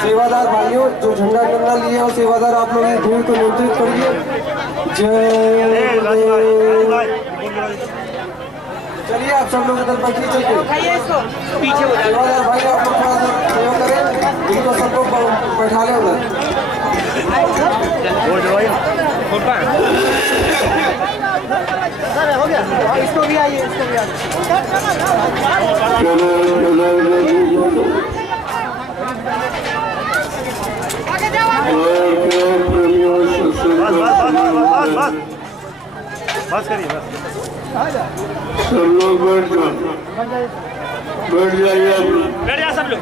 सेवादार भाइयों जो झंडा टंगा लिए और सेवादार आप लोग इस भीड़ को नियंत्रित करिए। चलिए आप सब लोग उधर बैठिए, चलिए सेवादार भाई आप लोग थोड़ा सा सहयोग करें, इनको सबको बैठा लें उधर। हो गया, इसको भी आइए, इसको भी आइए। बस करिए, बस सब लोग बैठ जाओ, बैठ जाइए आप लोग, बैठ जाओ सब लोग,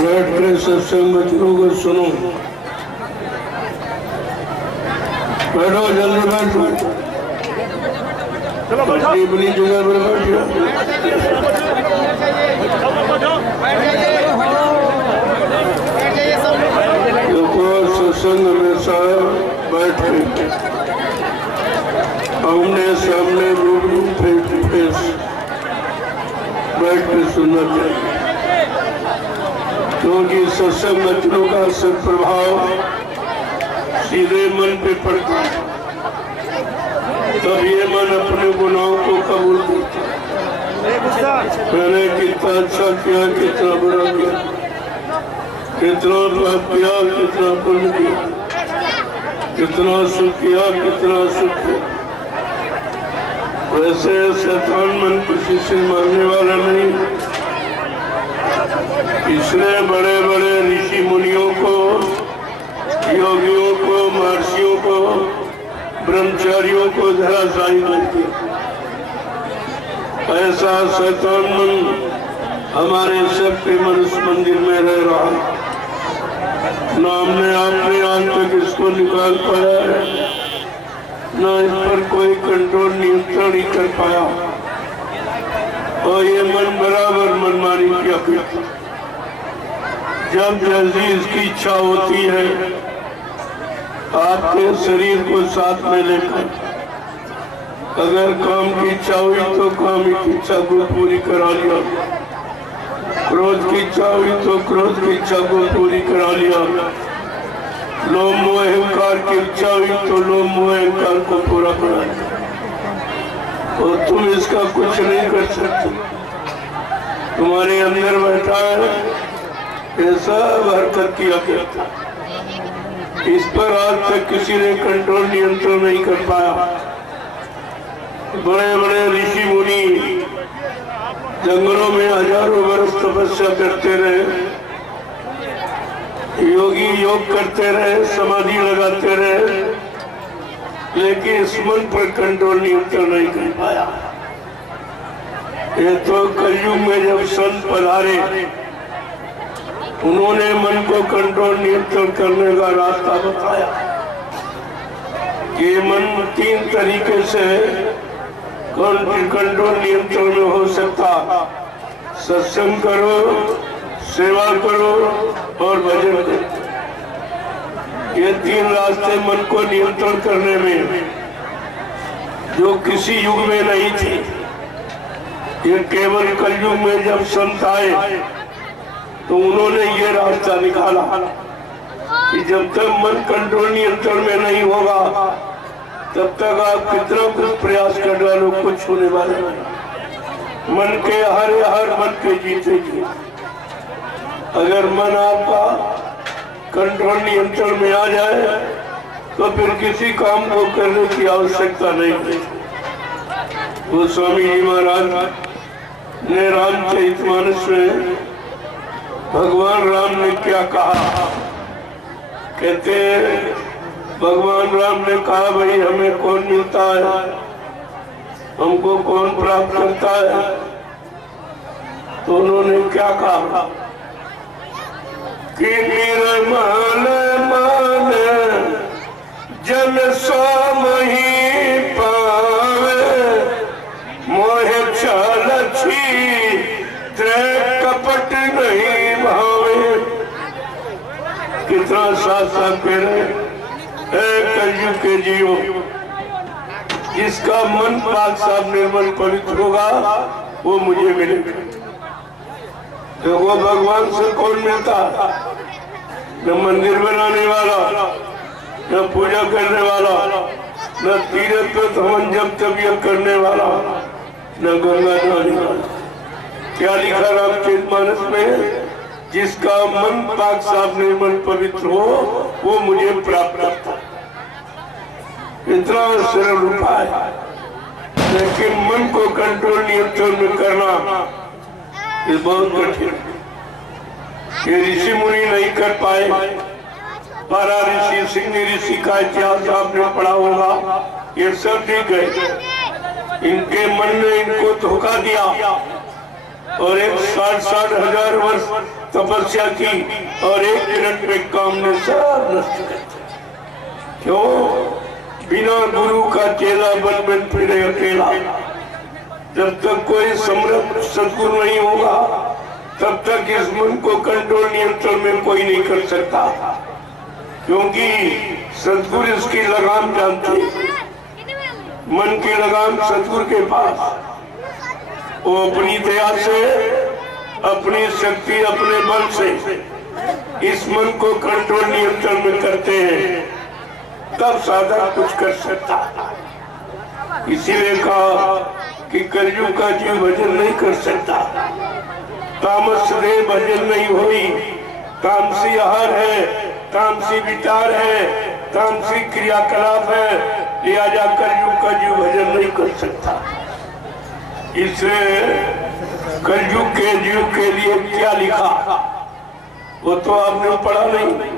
बैठ कर सत्संग बच्चों को सुनो। बैठो, जल्दी बैठो, अपनी जगह पर बैठ जाओ। सत्संग हमेशा बैठ के आमने सामने रूबरू फेस टू फेस बैठ के सुनना चाहिए, क्योंकि सत्संग वचनों का असर प्रभाव सीधे मन पे पड़ता है, तब ये मन अपने गुनाहों को कबूल करता है। मैंने कितना अच्छा किया, कितना बुरा किया, कितना पाप किया, कितना पुण्य किया, कितना सुख किया, कितना सुख किया। वैसे शैतान मन किसी से मारने वाला नहीं। इसने बड़े बड़े ऋषि मुनियों को, योगियों को, महर्षियों को, ब्रह्मचारियों को धराशायी कर दिया। ऐसा शैतान मन हमारे सबके मनुष्य मंदिर में रह रहा है। न हमने आपने आज तक इसको निकाल पाया है, न इस पर कोई कंट्रोल नियंत्रण ही कर पाया, और ये मन बराबर मनमानी किया करता। जब जल्दी इसकी इच्छा होती है आपके शरीर को साथ में लेकर, अगर काम की इच्छा हुई तो काम की इच्छा को पूरी करा लिया, क्रोध की इच्छा हुई तो क्रोध की इच्छा को पूरी करा लिया, लोभ मोह अहंकार की इच्छा हुई तो लोभ मोह अहंकार को पूरा करा लिया। और तुम इसका कुछ नहीं कर सकते, तुम्हारे अंदर बैठा है, ऐसा हरकत किया करता। इस पर आज तक किसी ने कंट्रोल नियंत्रण नहीं कर पाया। बड़े बड़े ऋषि मुनि जंगलों में हजारों वर्ष तपस्या करते रहे, योगी योग करते रहे, समाधि लगाते रहे, लेकिन इस मन पर कंट्रोल नियंत्रण नहीं कर पाया। ये तो कलयुग में जब संत पधारे, उन्होंने मन को कंट्रोल नियंत्रण करने का रास्ता बताया। ये मन 3 तरीके से कंट्रोल नियंत्रण में हो सकता। सत्संग करो, सेवा करो और भजन करो। ये 3 रास्ते मन को नियंत्रण करने में, जो किसी युग में नहीं थी। ये केवल कलयुग में जब संत आए तो उन्होंने ये रास्ता निकाला कि जब तक मन कंट्रोल नियंत्रण में नहीं होगा, तब तक आप कितना कुछ प्रयास कर डालो, कुछ होने वाला नहीं। मन के हर मन के जीते जी। अगर मन आपका कंट्रोल नियंत्रण में आ जाए तो फिर किसी काम को करने की आवश्यकता नहीं है। वो स्वामी जी महाराज ने रामचरितमानस में भगवान राम ने क्या कहा, कहते भगवान राम ने कहा, भाई हमें कौन मिलता है, हमको कौन प्राप्त करता है? तो उन्होंने क्या कहा कि निर्मल मन जन स्वामी पावे, मोह छल छिद्र कपट नहीं भावे। कितना साथ कह रहे कलयुग के जीवो, जिसका मन पाक साफ निर्मल पवित्र होगा वो मुझे मिलेगा। तो वो भगवान से कौन मिलता? न मंदिर बनाने वाला, न पूजा करने वाला, न तीर्थ पे हवन जब तब यह करने वाला, न गंगा नहाने वाला। क्या लिखा रामचरितमानस में? जिसका मन पाक साफ निर्मल पवित्र हो वो मुझे प्राप्त करता। इतना सरल उपाय, लेकिन मन को कंट्रोल नियंत्रण में करना ये बहुत कठिन। ये ऋषि मुनि नहीं कर पाए। पारा ऋषि, सिंह ऋषि का इतिहास आपने पढ़ा होगा। ये सब ठीक है, इनके मन ने इनको धोखा दिया और 60 हजार वर्ष तपस्या की और 1 मिनट में काम ने सब नष्ट कर दिया। क्यों? बिना गुरु का चेला बन बन फिरे अकेला। जब तक कोई समर्थ सद्गुरु नहीं होगा तब तक इस मन को कंट्रोल नियंत्रण में कोई नहीं कर सकता, क्योंकि सद्गुरु इसकी लगाम जानते। मन की लगाम सद्गुरु के पास। वो अपनी दया से, अपनी शक्ति, अपने बल से इस मन को कंट्रोल नियंत्रण में करते हैं, तब साधक कुछ कर सकता। इसीलिए कहा कि कलयुग का जीव भजन नहीं कर सकता। तामस देह भजन नहीं हुई। तामसी आहार है, तामसी विचार है, तामसी क्रियाकलाप है, लिहाजा कलयुग का जीव भजन नहीं कर सकता। इसलिए कलयुग के जीव के लिए क्या लिखा वो तो आपने पढ़ा नहीं।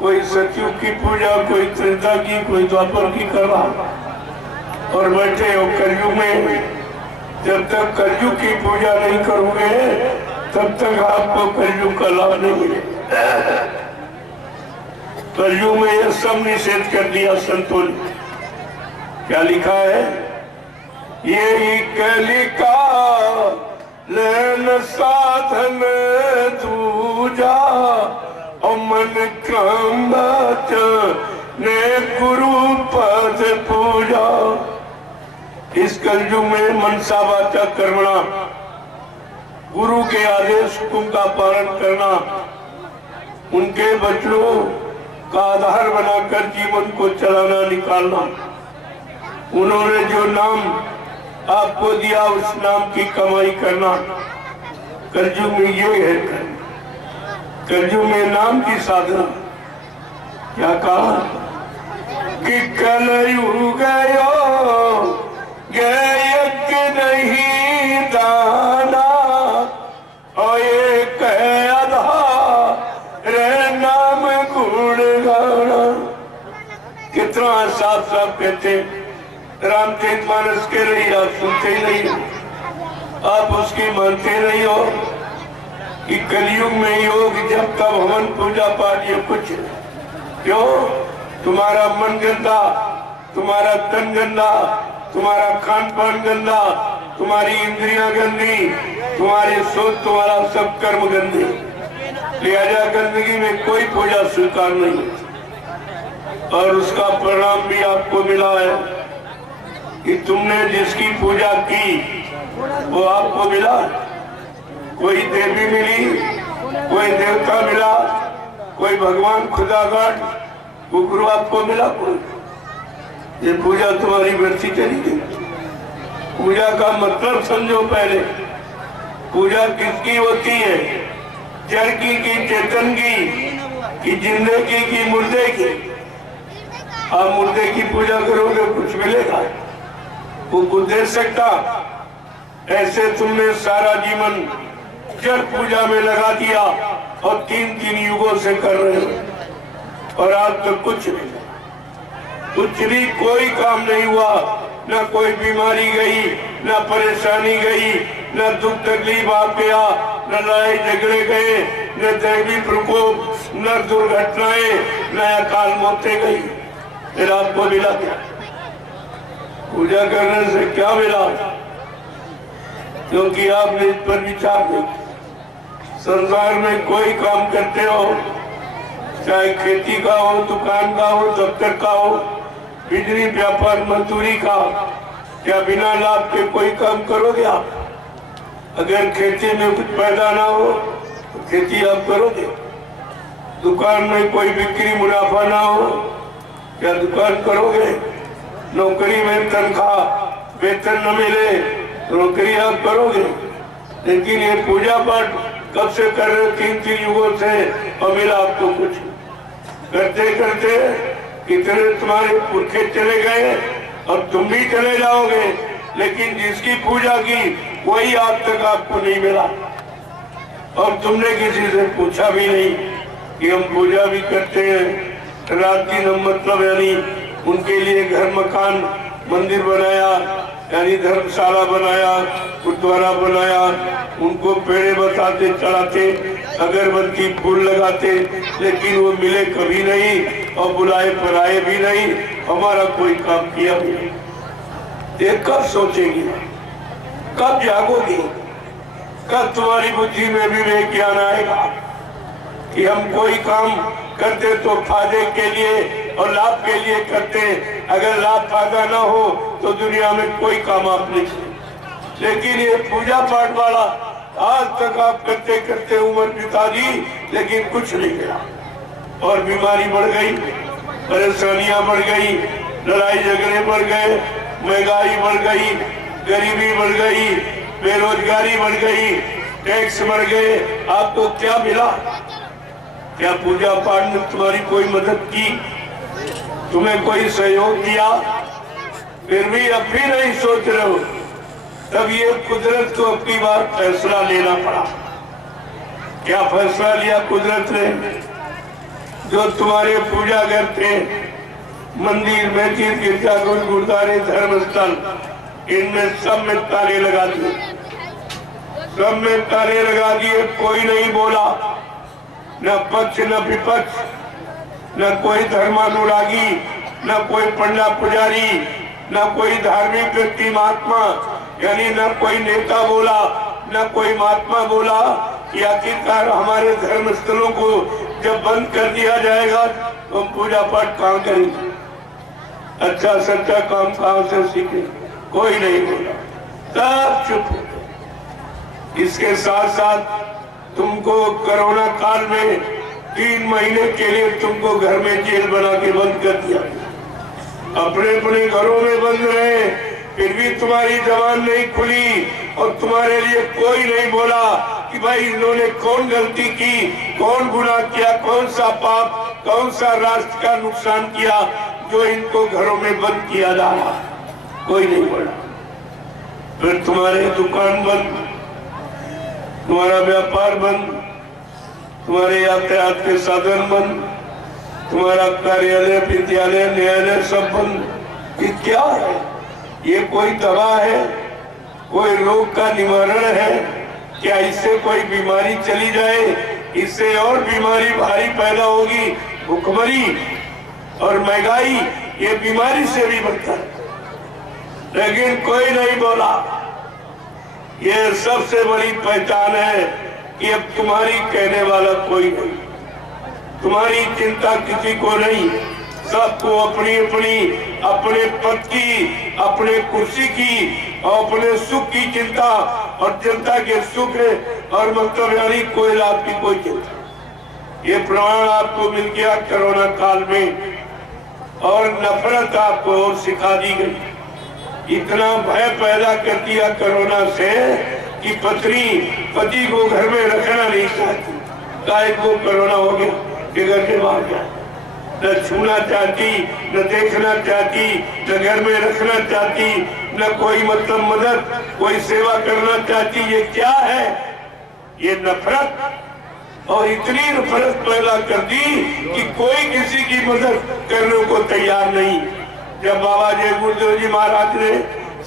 कोई सतयुग की पूजा, कोई त्रेता की, कोई द्वापर की कर रहा और बैठे हो कलयुग में। जब तक कलयुग की पूजा नहीं करोगे तब तक आपको कलयुग का लाभ नहीं मिलेगा। कलयुग में यह सब निषेध कर दिया संतों ने। क्या लिखा है? ये कलिका लेन साधन दूजा और मन क्रम ने गुरु पद पूजा। इस कलयुग में मनसा वाचा कर्मणा, गुरु के आदेश हुक्म का पालन करना, उनके वचनों का आधार बनाकर जीवन को चलाना निकालना। उन्होंने जो नाम आपको दिया उस नाम की कमाई करना, कलयुग में ये है। कलयुग में नाम की साधना। क्या कहा कि कलयुग गयो गायक नहीं दाना और एक रे नाम गुण गाना। कितना साफ साफ कहते रामचरितमानस के लिए आप सुनते ही नहीं, आप उसकी मानते नहीं हो कि कलयुग में योग जब तब हवन पूजा पाठ ये कुछ। क्यों? तुम्हारा मन गंदा, तुम्हारा तन गंदा, तुम्हारा खान पान गंदा, तुम्हारी इंद्रियां गंदी, तुम्हारी सोच, तुम्हारा सब कर्म गंदे। लिहाजा गंदगी में कोई पूजा स्वीकार नहीं। और उसका परिणाम भी आपको मिला है कि तुमने जिसकी पूजा की वो आपको मिला। कोई देवी मिली, कोई देवता मिला, कोई भगवान खुदागढ़, वो गुरु आपको मिला। कोई ये पूजा तुम्हारी व्यर्थी चली गई। पूजा का मतलब समझो पहले। पूजा किसकी होती है? जड़ की चेतन की जिंदगी की मुर्दे की? आप मुर्दे की पूजा करोगे कुछ मिलेगा? वो कुछ दे सकता? ऐसे तुमने सारा जीवन जड़ पूजा में लगा दिया और 3 युगों से कर रहे हो और आज तक कुछ नहीं, कुछ भी कोई काम नहीं हुआ। न कोई बीमारी गई, न परेशानी गई, न दुख तकलीफ आ गया, न लड़ाई झगड़े गए, न दैवी प्रकोप, न दुर्घटनाएं, न अकाल मौतें गई। फिर आपको मिला क्या? पूजा करने से क्या मिला? क्योंकि आपने इस पर विचार नहीं। संसार में कोई काम करते हो, चाहे खेती का हो, दुकान का हो, दफ्तर का हो, बिजली व्यापार मजदूरी का, क्या बिना लाभ के कोई काम करोगे आप? अगर खेती में कुछ पैदा ना हो तो खेती आप करोगे? दुकान में कोई बिक्री मुनाफा ना हो क्या दुकान करोगे? नौकरी में तनख्वाह वेतन न मिले तो नौकरी आप करोगे? लेकिन ये पूजा पाठ कब से कर रहे हो? 3 युगों से, और मिला आपको कुछ? करते करते कितने तुम्हारे पुरखे चले गए और तुम भी चले जाओगे, लेकिन जिसकी पूजा की वही आज तक आपको नहीं मिला। और तुमने किसी से पूछा भी नहीं कि हम पूजा भी करते हैं, रात दिन हम मतलब यानी उनके लिए घर मकान मंदिर बनाया, यानी धर्मशाला बनाया, गुरुद्वारा बनाया, उनको पेड़े बताते चढ़ाते, अगरबत्ती फूल लगाते, लेकिन वो मिले कभी नहीं और बुलाए पर आए भी नहीं, हमारा कोई काम किया भी नहीं। ये कब सोचेगी, कब जागोगी, कब तुम्हारी बुद्धि में विवेक ज्ञान आएगा कि हम कोई काम करते तो फायदे के लिए और लाभ के लिए करते, अगर लाभ फायदा ना हो तो दुनिया में कोई काम आप नहीं करते। लेकिन ये पूजा पाठ वाला आज तक आप करते करते उम्र बिता दी, लेकिन कुछ नहीं मिला। और बीमारी बढ़ गई, परेशानियां बढ़ गई, लड़ाई झगड़े बढ़ गए, महंगाई बढ़ गई, गरीबी बढ़ गई, बेरोजगारी बढ़ गई, टैक्स बढ़ गए। आपको क्या मिला? क्या पूजा पाठ ने तुम्हारी कोई मदद की? तुम्हें कोई सहयोग किया? फिर भी अब भी नहीं सोच रहे हो। तब ये कुदरत को अपनी बार फैसला लेना पड़ा। क्या फैसला लिया कुदरत ने? जो तुम्हारे पूजा करते मंदिर, मस्जिद, गिरजाघर, गुरुद्वारे, धर्मस्थल, इनमें सब में ताले लगा दिए, सब में ताले लगा दिए। कोई नहीं बोला, न पक्ष न विपक्ष, न कोई धर्मानुरागी, न कोई पंडा पुजारी, न कोई धार्मिक व्यक्ति महात्मा, यानी न कोई नेता बोला, न कोई महात्मा बोला कि आखिरकार हमारे धर्म स्थलों को जब बंद कर दिया जाएगा तो हम पूजा पाठ कहाँ करेंगे, अच्छा सच्चा काम कहाँ से सीखें? कोई नहीं बोला, सब चुप हो गए। इसके साथ साथ तुमको कोरोना काल में 3 महीने के लिए तुमको घर में जेल बना के बंद कर दिया। अपने अपने घरों में बंद रहे, फिर भी तुम्हारी जबान नहीं खुली और तुम्हारे लिए कोई नहीं बोला कि भाई इन्होंने कौन गलती की, कौन गुनाह किया, कौन सा पाप, कौन सा राष्ट्र का नुकसान किया जो इनको घरों में बंद किया जा रहा। कोई नहीं बोला। फिर तुम्हारे दुकान बंद, तुम्हारा व्यापार बंद, तुम्हारे यातायात के साधन बंद, तुम्हारा कार्यालय, विद्यालय, न्यायालय सब बंद। ये क्या है? ये कोई दवा है? कोई रोग का निवारण है क्या? इससे कोई बीमारी चली जाए? इससे और बीमारी भारी पैदा होगी। भुखमरी और महंगाई ये बीमारी से भी बढ़ता है, लेकिन कोई नहीं बोला। ये सबसे बड़ी पहचान है कि अब तुम्हारी कहने वाला कोई नहीं, तुम्हारी चिंता किसी को नहीं। सबको अपनी अपनी, अपने पद की, अपने कुर्सी की और अपने सुख की चिंता, और जनता के सुख और मतलब यानी कोई लाभ की कोई चिंता। ये प्रमाण आपको मिल गया कोरोना काल में। और नफरत आपको और सिखा दी गई। इतना भय पैदा कर दिया कोरोना से कि पत्नी पति को घर में रखना नहीं चाहती। काहे को कोरोना हो गया कि घर के बाहर गया, न छूना चाहती, न देखना चाहती, न घर में रखना चाहती, न कोई मतलब मदद, कोई सेवा करना चाहती। ये क्या है? ये नफरत। और इतनी नफरत पैदा कर दी कि कोई किसी की मदद करने को तैयार नहीं। जब बाबा जय गुरुदेव जी महाराज ने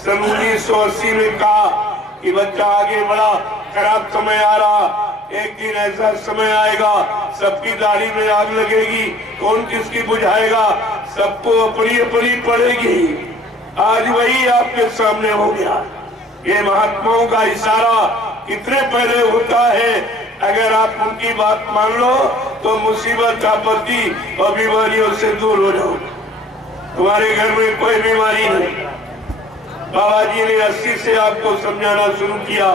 सन 1980 में कहा कि बच्चा आगे बढ़ा, खराब समय आ रहा, एक दिन ऐसा समय आएगा सबकी दाढ़ी में आग लगेगी, कौन किसकी बुझाएगा, सबको अपनी अपनी पड़ेगी। आज वही आपके सामने हो गया। ये महात्माओं का इशारा कितने पहले होता है, अगर आप उनकी बात मान लो तो मुसीबत, आपत्ति और बीमारियों से दूर हो जाओ। तुम्हारे घर में कोई बीमारी नहीं। बाबा जी ने 80 से आपको समझाना शुरू किया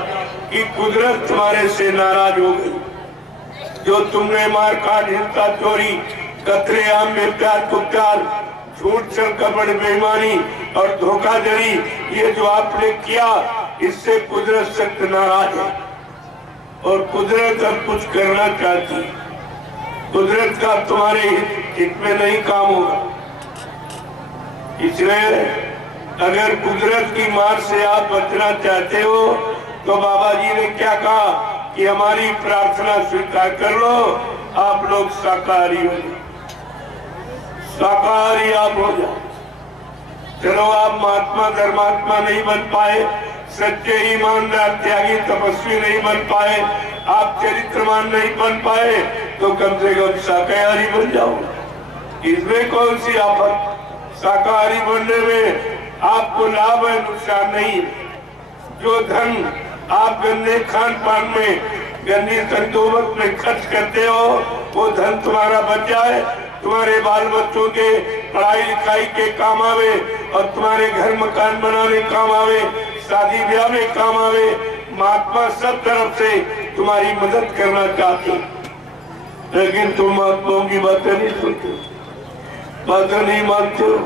कि कुदरत तुम्हारे से नाराज हो गई। जो तुमने मार काट, हिंसा, चोरी, कतलेआम में प्यार कुप्यार, झूठ, छल, कपट, बेईमानी और धोखाधड़ी, ये जो आपने किया, इससे कुदरत सख्त नाराज है और कुदरत अब कुछ करना चाहती है। कुदरत का तुम्हारे हित में नहीं काम होगा। इसलिए अगर कुदरत की मार से आप बचना चाहते हो तो बाबा जी ने क्या कहा कि हमारी प्रार्थना स्वीकार कर लो, आप लोग शाकाहारी हो जाओ, शाकाहारी आप हो जाओ। चलो आप महात्मा धर्मात्मा नहीं बन पाए, सच्चे ईमानदार त्यागी तपस्वी नहीं बन पाए, आप चरित्रवान नहीं बन पाए, तो कम से कम शाकाहारी बन जाओ। इसमें कौन सी आफत? शाकाहारी बनने में आपको लाभ है, नुकसान नहीं। जो धन आप गंदे खान पान में, गंदी संतोबत में खर्च करते हो, वो धन तुम्हारा बच जाए, तुम्हारे बाल बच्चों के पढ़ाई लिखाई के काम आवे और तुम्हारे घर मकान बनाने काम आवे, शादी ब्याह में काम आवे। महात्मा सब तरफ से तुम्हारी मदद करना चाहते, लेकिन तुम महात्माओं की बातें नहीं सुनते, बातें नहीं मानते हो।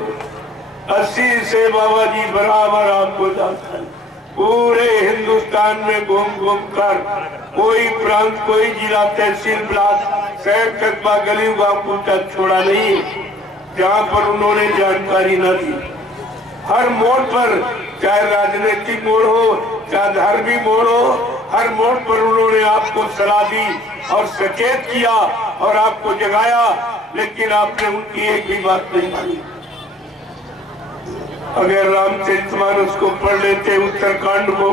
80 से बाबा जी बराबर आपको जानता है। पूरे हिंदुस्तान में घूम घूम कर कोई प्रांत, कोई जिला, तहसील, ब्लॉक, शहर, कस्बा, गली, गांव पूछा छोड़ा नहीं जहाँ पर उन्होंने जानकारी न दी। हर मोड़ पर, चाहे राजनीतिक मोड़ हो, चाहे धार्मिक मोड़ हो, हर मोड़ पर उन्होंने आपको सलाह दी और सचेत किया और आपको जगाया, लेकिन आपने उनकी एक भी बात नहीं मानी। अगर रामचरितमानस को पढ़ लेते उत्तरकांड को,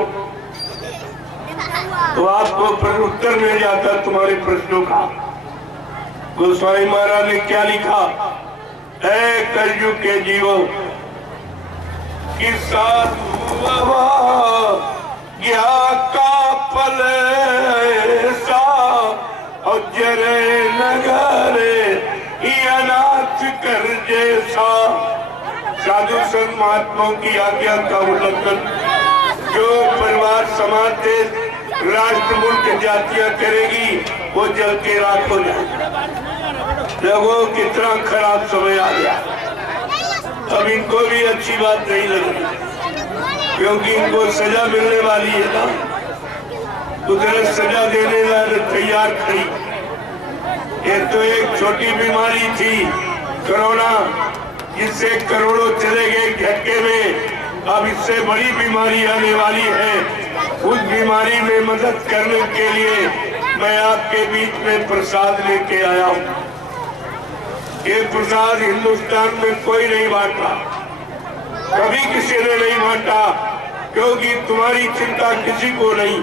तो आपको उत्तर मिल जाता तुम्हारे प्रश्नों का। गोस्वामी महाराज ने क्या लिखा? ऐ कलयुग के जीवो कि साधु ज्ञा का फल सा और जरे नगरे अनाथ कर जैसा। साधु संत महात्माओं की आज्ञा का उल्लंघन जो परिवार, समाज, देश, राष्ट्र, मुल्क, जातियां करेगी, वो जल के राख हो जाए। लोगों कितना खराब समय आ गया। अब इनको भी अच्छी बात नहीं लगी, क्योंकि इनको सजा मिलने वाली है ना। कुदरत सजा देने वाले तैयार खड़ी। ये तो एक छोटी बीमारी थी कोरोना, जिससे करोड़ों चले गए झटके में। अब इससे बड़ी बीमारी आने वाली है। उस बीमारी में मदद करने के लिए मैं आपके बीच में प्रसाद लेके आया हूँ। ये प्रसाद हिंदुस्तान में कोई नहीं बांटा, कभी किसी ने नहीं बांटा, क्योंकि तुम्हारी चिंता किसी को नहीं।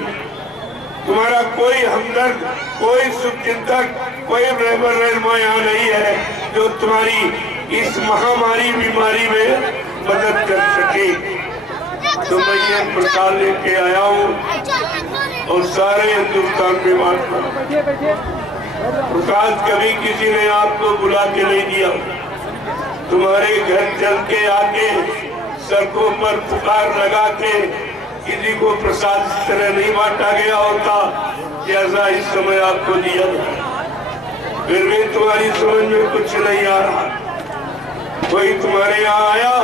तुम्हारा कोई हमदर्द, कोई शुभचिंतक, कोई रहनुमा यहाँ नहीं है जो तुम्हारी इस महामारी बीमारी में मदद कर सके। तो मैं ये प्रसाद लेके आया हूँ और सारे हिंदुस्तान में बांटा। प्रसाद कभी किसी ने आपको बुला के नहीं दिया। तुम्हारे घर चल के आके, सड़कों पर पुकार लगा के किसी को प्रसाद इस तरह नहीं बांटा गया होता जैसा इस समय आपको दिया। फिर भी तुम्हारी समझ में कुछ नहीं आ रहा। कोई तुम्हारे यहाँ आया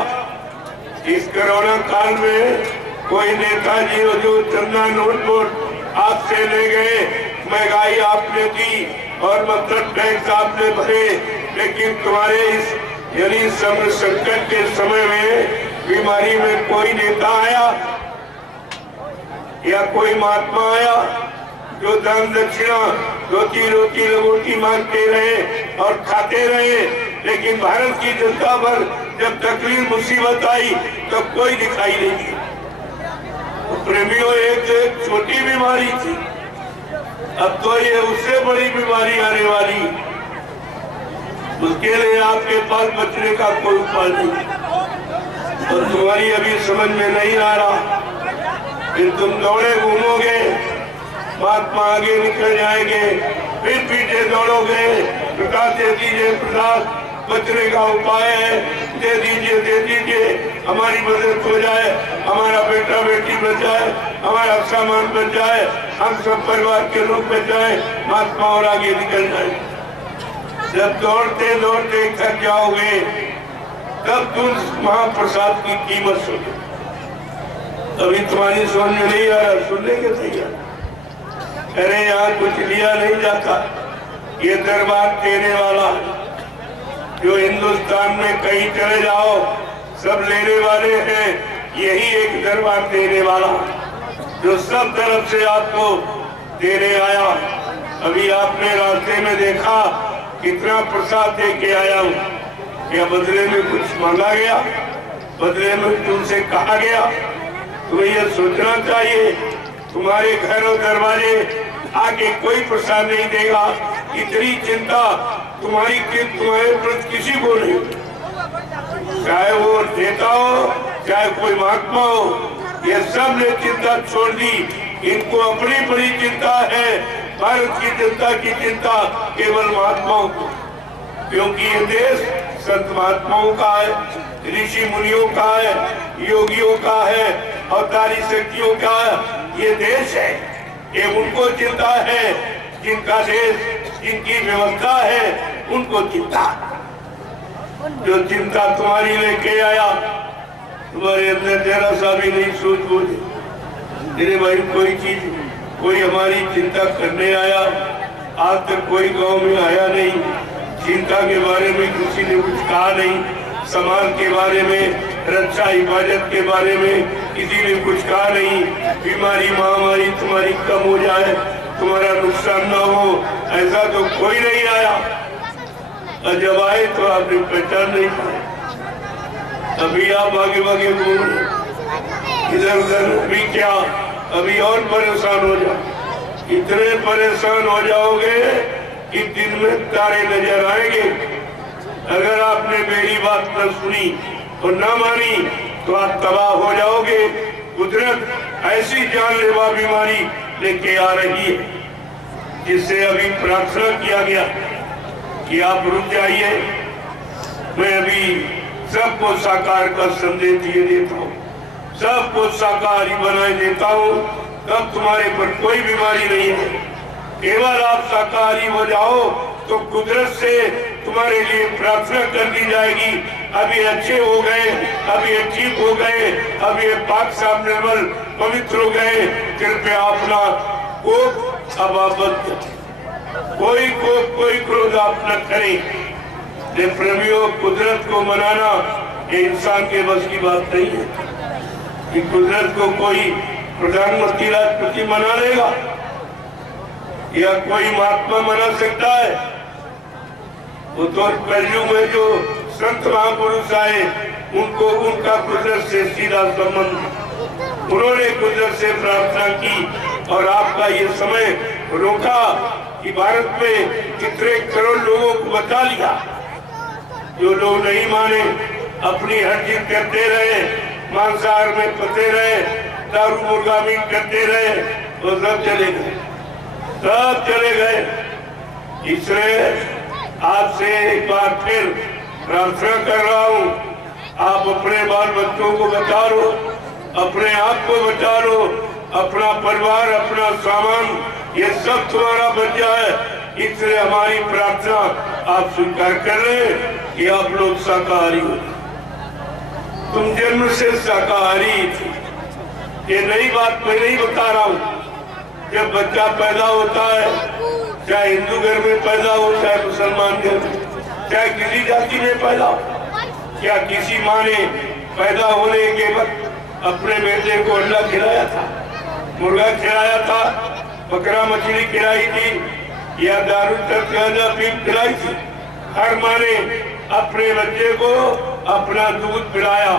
इस कोरोना काल में, कोई नेताजी जो चंदा नोट आपसे ले गए, महंगाई आपने दी और मतलब टैक्स आपने भरे, लेकिन तुम्हारे इस यानी संकट के समय में, बीमारी में कोई नेता आया या कोई महात्मा आया जो दान दक्षिणा, रोटी रोटी रोटी मांगते रहे और खाते रहे, लेकिन भारत की जनता पर जब तकलीफ मुसीबत आई तब कोई दिखाई नहीं दिया। तो प्रेमियों, एक छोटी बीमारी थी, अब तो ये उससे बड़ी बीमारी आने वाली। उसके लिए आपके पास बचने का कोई उपाय नहीं और तुम्हारी अभी समझ में नहीं आ रहा। फिर तुम दौड़े घूमोगे, महात्मा आगे निकल जाएंगे, फिर पीछे दौड़ोगे। प्रकाश दे दीजिए, प्रसाद बचने का उपाय है। दे दीजिए, हमारी मदद हो जाए, हमारा बेटा बेटी बच जाए, हमारा सामान बच जाए, हम सब परिवार के लोग बच जाए, महात्मा और आगे निकल जाए। जब दौड़ते दौड़ते थक जाओगे तब तुम महाप्रसाद की कीमत सुनो। अभी तुम्हारी समझ में नहीं आ रहा, सुनने के तैयार। अरे यहाँ कुछ लिया नहीं जाता, ये दरबार देने वाला है। जो हिंदुस्तान में कहीं चले जाओ सब लेने वाले हैं, यही एक दरबार देने वाला जो सब तरफ से आपको देने आया। अभी आपने रास्ते में देखा कितना प्रसाद दे के आया हूँ। क्या बदले में कुछ मांगा गया? बदले में तुमसे कहा गया? तुम्हें यह सोचना चाहिए तुम्हारे घर और दरवाजे आगे कोई प्रसाद नहीं देगा। इतनी चिंता तुम्हारे प्रति किसी को नहीं, चाहे वो नेता हो चाहे कोई महात्मा हो, ये सब ने चिंता छोड़ दी। इनको अपनी बड़ी चिंता है, भारत की जनता की चिंता केवल महात्माओं को, क्योंकि ये देश संत महात्माओं का है, ऋषि मुनियों का है, योगियों का है, अवतारी शक्तियों का ये देश है। ये उनको चिंता है जिनका देश, जिनकी व्यवस्था है, उनको चिंता। जो चिंता तुम्हारी लेके आया, तुम्हारे अंदर जरा सा भी नहीं सोच बोले तेरे भाई कोई चीज, कोई हमारी चिंता करने आया। आज तक कोई गांव में आया नहीं, चिंता के बारे में किसी ने कुछ कहा नहीं, समाज के बारे में, रक्षा हिफाजत के बारे में किसी ने कुछ कहा नहीं। बीमारी महामारी तुम्हारी कम हो जाए, तुम्हारा नुकसान न हो, ऐसा तो कोई नहीं आया। और जब आए तो आपने पहचान नहीं पाया। अभी आप आगे आगे घूम रहे, इधर उधर भी क्या, अभी और परेशान हो जाओ। इतने परेशान हो जाओगे कि दिन में तारे नजर आएंगे। अगर आपने मेरी बात न सुनी और न मानी तो आप तबाह हो जाओगे। कुदरत ऐसी जानलेवा बीमारी लेके आ रही है जिससे अभी प्रार्थना किया गया कि आप रुक जाइए। मैं अभी सबको साकार का संदेश दिए देता हूँ, सबको साकारी बनाए देता हूँ, तब तुम्हारे पर कोई बीमारी नहीं है। केवल आप साकारी हो जाओ तो कुदरत से तुम्हारे लिए प्रार्थना कर दी जाएगी। अब ये अच्छे हो गए, अब ये ठीक हो गए, अब ये पाक साफ निर्मल पवित्र हो गए, कृपया अपना कोप अब आप कोई कोप कोई क्रोध आप न करें। ये प्रेमियों, कुदरत को मनाना ये इंसान के बस की बात नहीं है कि कुदरत को कोई प्रधानमंत्री राष्ट्रपति मना लेगा या कोई महात्मा मना सकता है। वो तो कलयुग में जो संत महापुरुष आए उनको उनका कुदरत से सीधा संबंध, उन्होंने कुदरत से प्रार्थना की और आपका ये समय रोका कि भारत में कितने करोड़ लोगों को बचा लिया। जो लोग नहीं माने, अपनी हर चीज करते रहे, मांसाहार में फंसे रहे, दारू मुर्गा मीट करते रहे, वो सब चले गए, सब चले गए। इसलिए आपसे एक बार फिर प्रार्थना कर रहा हूँ, आप अपने बाल बच्चों को बचा लो, अपने आप को बचा लो, अपना परिवार, अपना सामान, ये सब तुम्हारा बच जाए। इसलिए हमारी प्रार्थना आप स्वीकार कर लें कि आप लोग शाकाहारी हो। तुम जन्म से शाकाहारी थी, ये नई बात मैं नहीं बता रहा हूँ। जब बच्चा पैदा होता है, चाहे हिंदू घर में पैदा हो चाहे मुसलमान घर में, चाहे किसी जाति में पैदा हो, क्या किसी माँ ने पैदा होने के वक्त अपने बेटे को अंडा खिलाया था, मुर्गा खिलाया था, बकरा मछली खिलाई थी या दारू पीप खिलाई थी? हर माँ ने अपने बच्चे को अपना दूध पिलाया।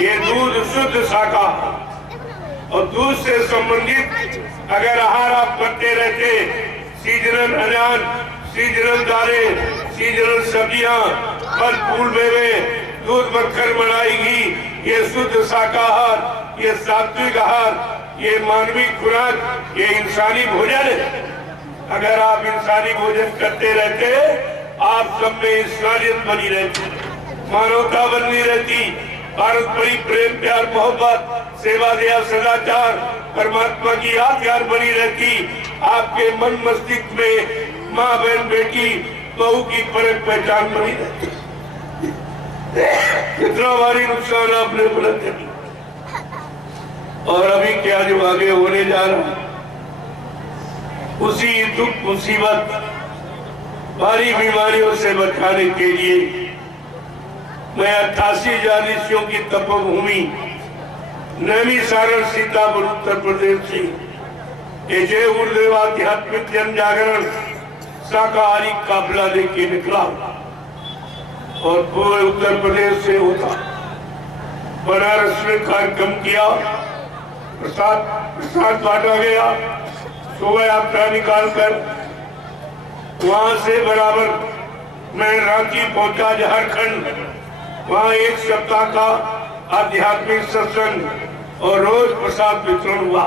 ये दूध शुद्ध शाकाहार और दूध से संबंधित अगर आहार आप करते रहते, सीजनल अनाज, सीजनल दालें, सीजनल सब्जियां, फल फूल मेवे, दूध मक्खन मलाई घी, ये शुद्ध शाकाहार, ये सात्विक आहार, ये मानवीय खुराक, ये इंसानी भोजन है। अगर आप इंसानी भोजन करते रहते, आप सब में इंसानियत बनी रहती, मानवता बननी रहती, भारत बड़ी प्रेम प्यार मोहब्बत सेवा दया सदाचार परमात्मा की यादगार बनी रहती। आपके मन मस्तिष्क में माँ बहन बेटी बहू की परख पहचान बनी रहती। कितना भारी नुकसान आपने बुलंद किया। और अभी क्या जो आगे होने जा रहा, उसी दुख मुसीबत भारी बीमारियों से बचाने के लिए मैं 88,000 ऋषियों की तपोभूमि नैमिषारण सीतापुर उत्तर प्रदेश से ये जय गुरुदेव आध्यात्मिक जन जागरण शाकाहारी काफिला लेके निकला और पूरे उत्तर प्रदेश से होता बनारस में कार्यक्रम किया। प्रसाद बांटा गया। शोभा यात्रा निकालकर वहां से बराबर मैं रांची पहुंचा झारखंड। वहां एक सप्ताह का आध्यात्मिक सत्संग और रोज प्रसाद वितरण हुआ।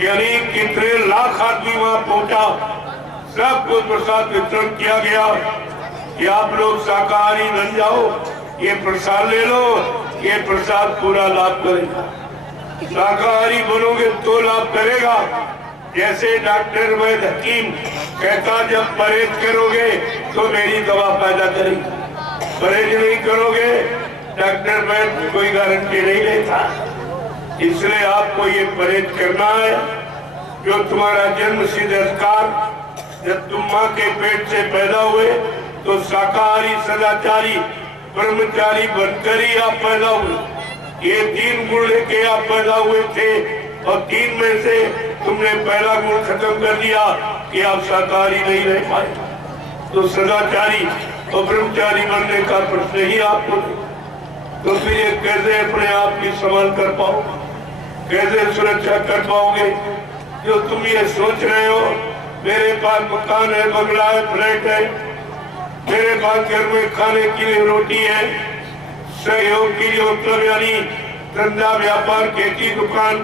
यानी कितने लाख आदमी वहां पहुंचा, सबको प्रसाद वितरण किया गया कि आप लोग शाकाहारी बन जाओ, ये प्रसाद ले लो, ये प्रसाद पूरा लाभ करेगा। शाकाहारी बनोगे तो लाभ करेगा। जैसे डॉक्टर वैद्य हकीम कहता जब परहेज करोगे तो मेरी दवा पैदा करेगी, परहेज नहीं करोगे डॉक्टर वैद्य कोई गारंटी नहीं लेता। इसलिए आपको ये परहेज करना है जो तुम्हारा जन्म सिद्ध अधिकार। जब तुम माँ के पेट से पैदा हुए तो शाकाहारी सदाचारी ब्रह्मचारी बनकर ही आप पैदा हुए। ये 3 गुण लेके आप पैदा हुए थे और 3 में से तुमने पहला गुण खत्म कर दिया कि आप शाकाहारी नहीं रह पाए। तो सदाचारी और ब्रह्मचारी बनने का प्रश्न ही आपको नहीं। तो फिर ये कैसे अपने आप की संभाल कर पाओ, कैसे सुरक्षा कर पाओगे? जो तुम ये सोच रहे हो मेरे पास मकान है, बंगला है, फ्लैट है, मेरे पास घर में खाने के लिए रोटी है, सहयोग के लिए मतलब यानी धंधा व्यापार खेती दुकान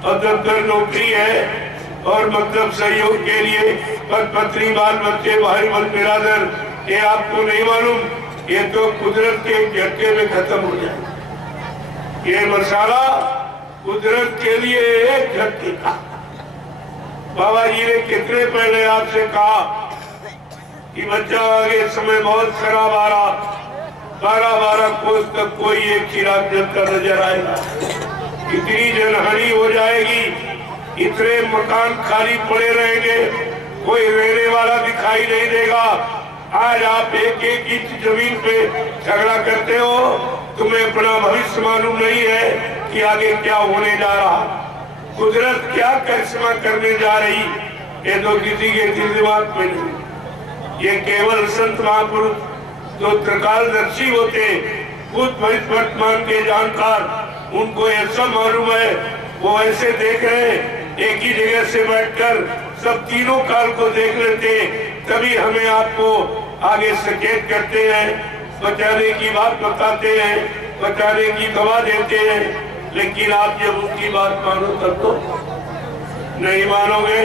और दफ्तर नौकरी है और मतलब सहयोग के लिए पद पत्नी बाल बच्चे भाई बहन बिरादर, ये आपको नहीं मालूम, ये तो कुदरत के झटके में खत्म हो जाए। ये मसाला कुदरत के लिए एक झटके का। बाबा जी ने कितने पहले आपसे कहा कि बच्चा आगे समय बहुत खराब आ रहा, 12-12 कोस तक कोई एक चिराग जलता नजर आएगा, इतनी जनहानि हो जाएगी, इतने मकान खाली पड़े रहेंगे, कोई रहने वाला दिखाई नहीं देगा। आज आप एक इंच जमीन पे झगड़ा करते हो, तुम्हें अपना भविष्य मालूम नहीं है कि आगे क्या होने जा रहा, कुदरत क्या करिश्मा करने जा रही, ये तो किसी के दिमाग में नहीं। ये केवल संत महापुरुष जो त्रिकालदर्शी होते, भूत भविष्य वर्तमान के जानकार, उनको ऐसा मालूम है, वो ऐसे देख रहे एक ही जगह से बैठकर सब तीनों काल को देख लेते, तभी हमें आपको आगे सचेत करते हैं, बचाने की बात बताते हैं, बचाने की दवा देते हैं। लेकिन आप जब उनकी बात मानो तब तो नहीं मानोगे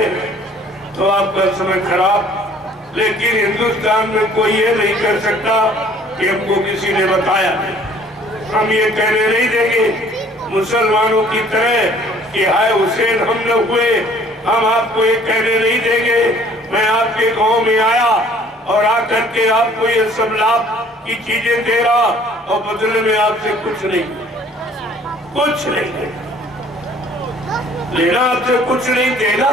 तो आपका समय खराब। लेकिन हिंदुस्तान में कोई ये नहीं कर सकता कि हमको किसी ने बताया। हम ये कहने नहीं देंगे मुसलमानों की तरह कि हाय हुसैन हम न हुए, हम आपको ये कहने नहीं देंगे मैं आपके गांव में आया और आकर के आपको ये सब लाभ की चीजें दे रहा और बदले में आपसे कुछ नहीं लेना, आपसे कुछ नहीं देना।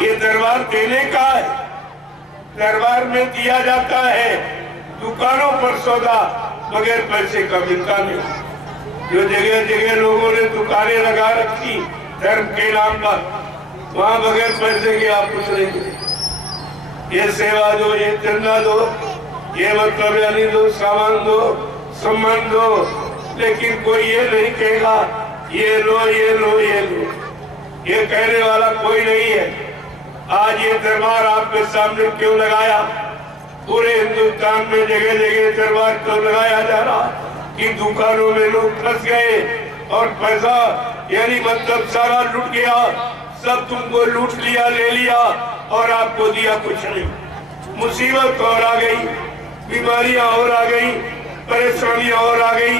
ये दरबार देने का है, दरबार में दिया जाता है, दुकानों पर सौदा बगैर पैसे का मिलता नहीं। जो जगह जगह लोगों ने दुकानें लगा रखी धर्म के नाम पर, वहाँ बगैर पैसे के आप कुछ नहीं देते। ये सेवा दो, ये चंदा दो, ये मतलब यानी दो, सामान दो, सम्मान दो, लेकिन कोई ये नहीं कहेगा ये लो ये लो ये लो, ये कहने वाला कोई नहीं है। आज ये दरबार आपके सामने क्यों लगाया? पूरे हिंदुस्तान में जगह जगह दरबार क्यों लगाया जा रहा कि दुकानों में लोग फंस गए और पैसा यानी मतलब सारा लूट गया, सब तुमको लूट लिया, ले लिया और आपको दिया कुछ नहीं। मुसीबत और आ गई। बीमारियां और आ गई, परेशानियां और आ गई,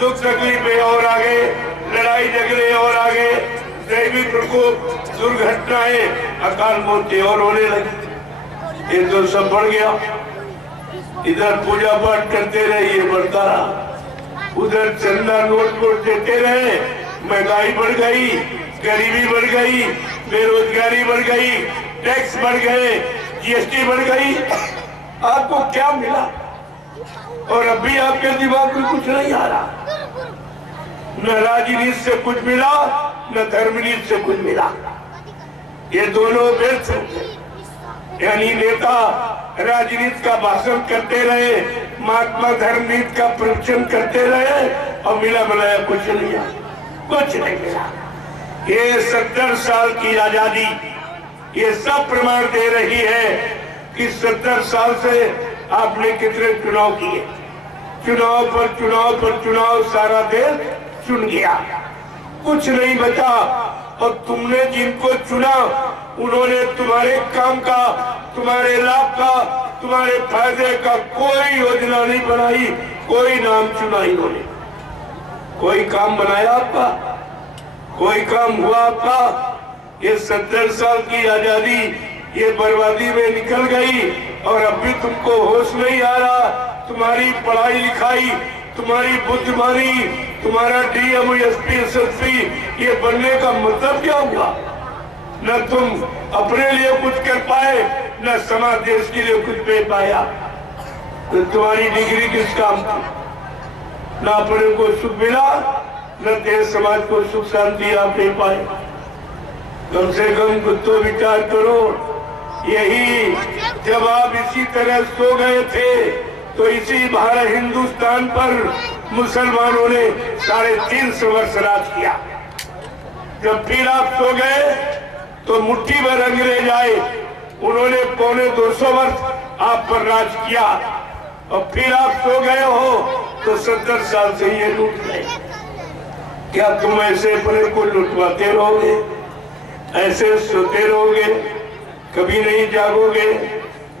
दुख तकलीफें और आ गए, लड़ाई झगड़े और आ गए, दैवी प्रकोप, दुर्घटनाएं, अकाल मौतें और होने लगी। ये तो सब बढ़ गया। इधर पूजा पाठ करते रहे, ये बढ़ता रहा। उधर चंदा नोट देते रहे, महंगाई बढ़ गई, गरीबी बढ़ गई, बेरोजगारी बढ़ गई, टैक्स बढ़ गए, जीएसटी बढ़ गई। आपको क्या मिला? और अभी आपके दिमाग में कुछ नहीं आ रहा। न राजनीति से कुछ मिला, न धर्मनीति से कुछ मिला। ये दोनों व्यर्थ हो गए। यानी नेता राजनीति का भाषण करते रहे, महात्मा धर्मनीति का प्रवचन करते रहे, और मिला मिलाया कुछ नहीं आया, कुछ नहीं मिला। ये 70 साल की आजादी ये सब प्रमाण दे रही है कि 70 साल से आपने कितने चुनाव किए, चुनाव पर चुनाव पर चुनाव, सारा देश चुन गया, कुछ नहीं बचा। और तुमने जिनको चुना उन्होंने तुम्हारे काम का, तुम्हारे लाभ का, तुम्हारे फायदे का कोई योजना नहीं बनाई, कोई नाम चुना इन्होंने। कोई काम बनाया आपका? कोई काम हुआ आपका? ये 70 साल की आजादी ये बर्बादी में निकल गई, और अब भी तुमको होश नहीं आ रहा। तुम्हारी पढ़ाई लिखाई, तुम्हारी बुद्धिमानी, तुम्हारा डीएम, एसपी, एसएसपी ये बनने का मतलब क्या हुआ? न तुम अपने लिए कुछ कर पाए, न समाज देश के लिए कुछ दे पाया। तो तुम्हारी डिग्री किस काम की? न अपने को सुख मिला, न देश समाज को सुख शांति आप दे पाए। कम से कम कुछ तो विचार करो। यही जब आप इसी तरह सो गए थे तो इसी भारत हिंदुस्तान पर मुसलमानों ने 350 वर्ष राज किया। जब फिर आप सो गए तो मुट्ठी भर अंग्रेज आए, उन्होंने 250 वर्ष आप पर राज किया, और फिर आप सो गए हो तो 70 साल से ये लूट गए। क्या तुम ऐसे अपने को लुटवाते रहोगे, ऐसे सोते रहोगे, कभी नहीं जागोगे,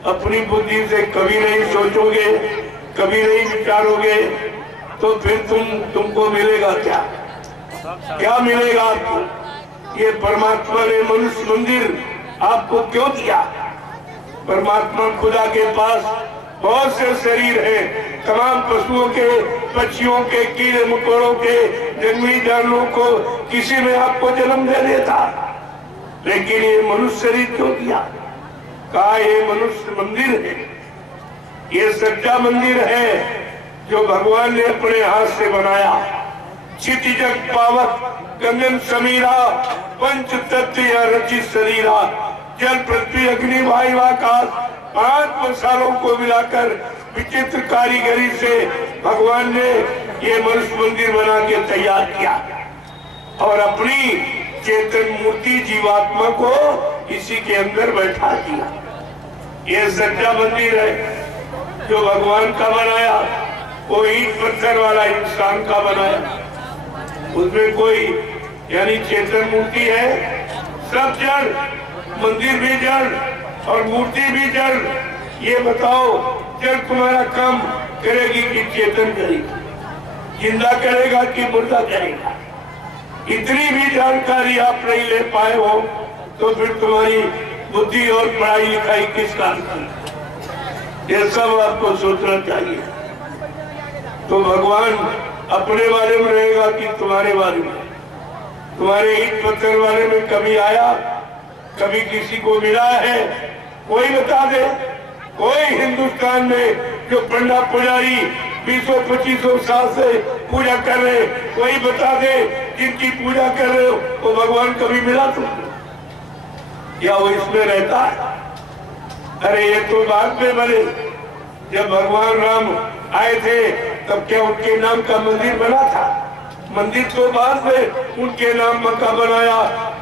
अपनी बुद्धि से कभी नहीं सोचोगे, कभी नहीं विचारोगे, तो फिर तुमको मिलेगा क्या? क्या मिलेगा आपको? ये परमात्मा ने मनुष्य मंदिर आपको क्यों दिया? परमात्मा खुदा के पास बहुत से शरीर हैं, तमाम पशुओं के, पक्षियों के, कीड़े मकोड़ों के, जंगली जानवरों को किसी में आपको जन्म दे देता, लेकिन ये मनुष्य शरीर क्यों दिया? कहा ये मनुष्य मंदिर है, ये सच्चा मंदिर है जो भगवान ने अपने हाथ से बनाया। क्षिति जग पावक गगन समीरा, पंच तत्व रचित शरीरा, जल पृथ्वी अग्नि वायु आकाश, 5 मसालों को मिलाकर विचित्र कारीगरी से भगवान ने ये मनुष्य मंदिर बना के तैयार किया, और अपनी चेतन मूर्ति जीवात्मा को इसी के अंदर बैठा दिया। ये सच्चा मंदिर है जो भगवान का बनाया, वो ईंट पत्थर वाला इंसान का बनाया, उसमें कोई यानी चेतन मूर्ति है। सब जड़, मंदिर भी जड़ और मूर्ति भी जड़। ये बताओ जड़ तुम्हारा काम करेगी कि चेतन करेगी, जिंदा करेगा कि मुर्दा करेगा? इतनी भी जानकारी आप नहीं ले पाए हो तो फिर तुम्हारी बुद्धि और पढ़ाई लिखाई किस काम की? ये सब आपको सोचना चाहिए। तो भगवान अपने बारे में रहेगा कि तुम्हारे बारे में? तुम्हारे ईंट पत्थर वाले में कभी आया, कभी किसी को मिला है? कोई बता दे। कोई हिंदुस्तान में जो पंडा पुजारी 200-2500 साल से पूजा कर रहे, कोई बता दे जिनकी पूजा कर रहे हो वो भगवान कभी मिला तुमको? या वो इसमें रहता है? अरे ये तो बाद में बने। जब भगवान राम आए थे तब क्या उनके नाम का मंदिर बना था? मंदिर तो बाद में उनके नाम का बनाया,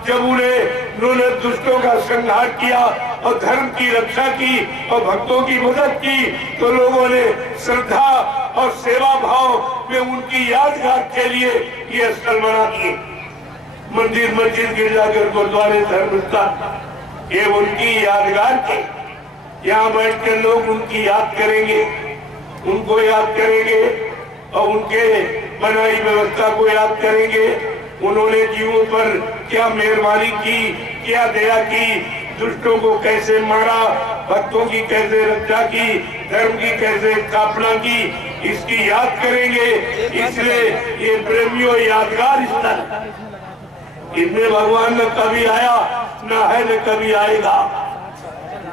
जब उन्होंने दुष्टों का संहार किया और धर्म की रक्षा की और भक्तों की मदद की, तो लोगों ने श्रद्धा और सेवा भाव में उनकी यादगार के लिए ये स्थल बना दिए। मंदिर, मस्जिद, गिरजाघर, गुरुद्वारे, धर्मस्थल, ये उनकी यादगार के। यहाँ बैठ कर लोग उनकी याद करेंगे, उनको याद करेंगे और उनके बनाई व्यवस्था को याद करेंगे। उन्होंने जीवों पर क्या मेहरबानी की, क्या दया की, दुष्टों को कैसे मारा, भक्तों की कैसे रक्षा की, धर्म की कैसे स्थापना की, इसकी याद करेंगे। इसलिए ये प्रेमियों यादगार स्थल, इनमें भगवान न कभी आया, न है न कभी आएगा।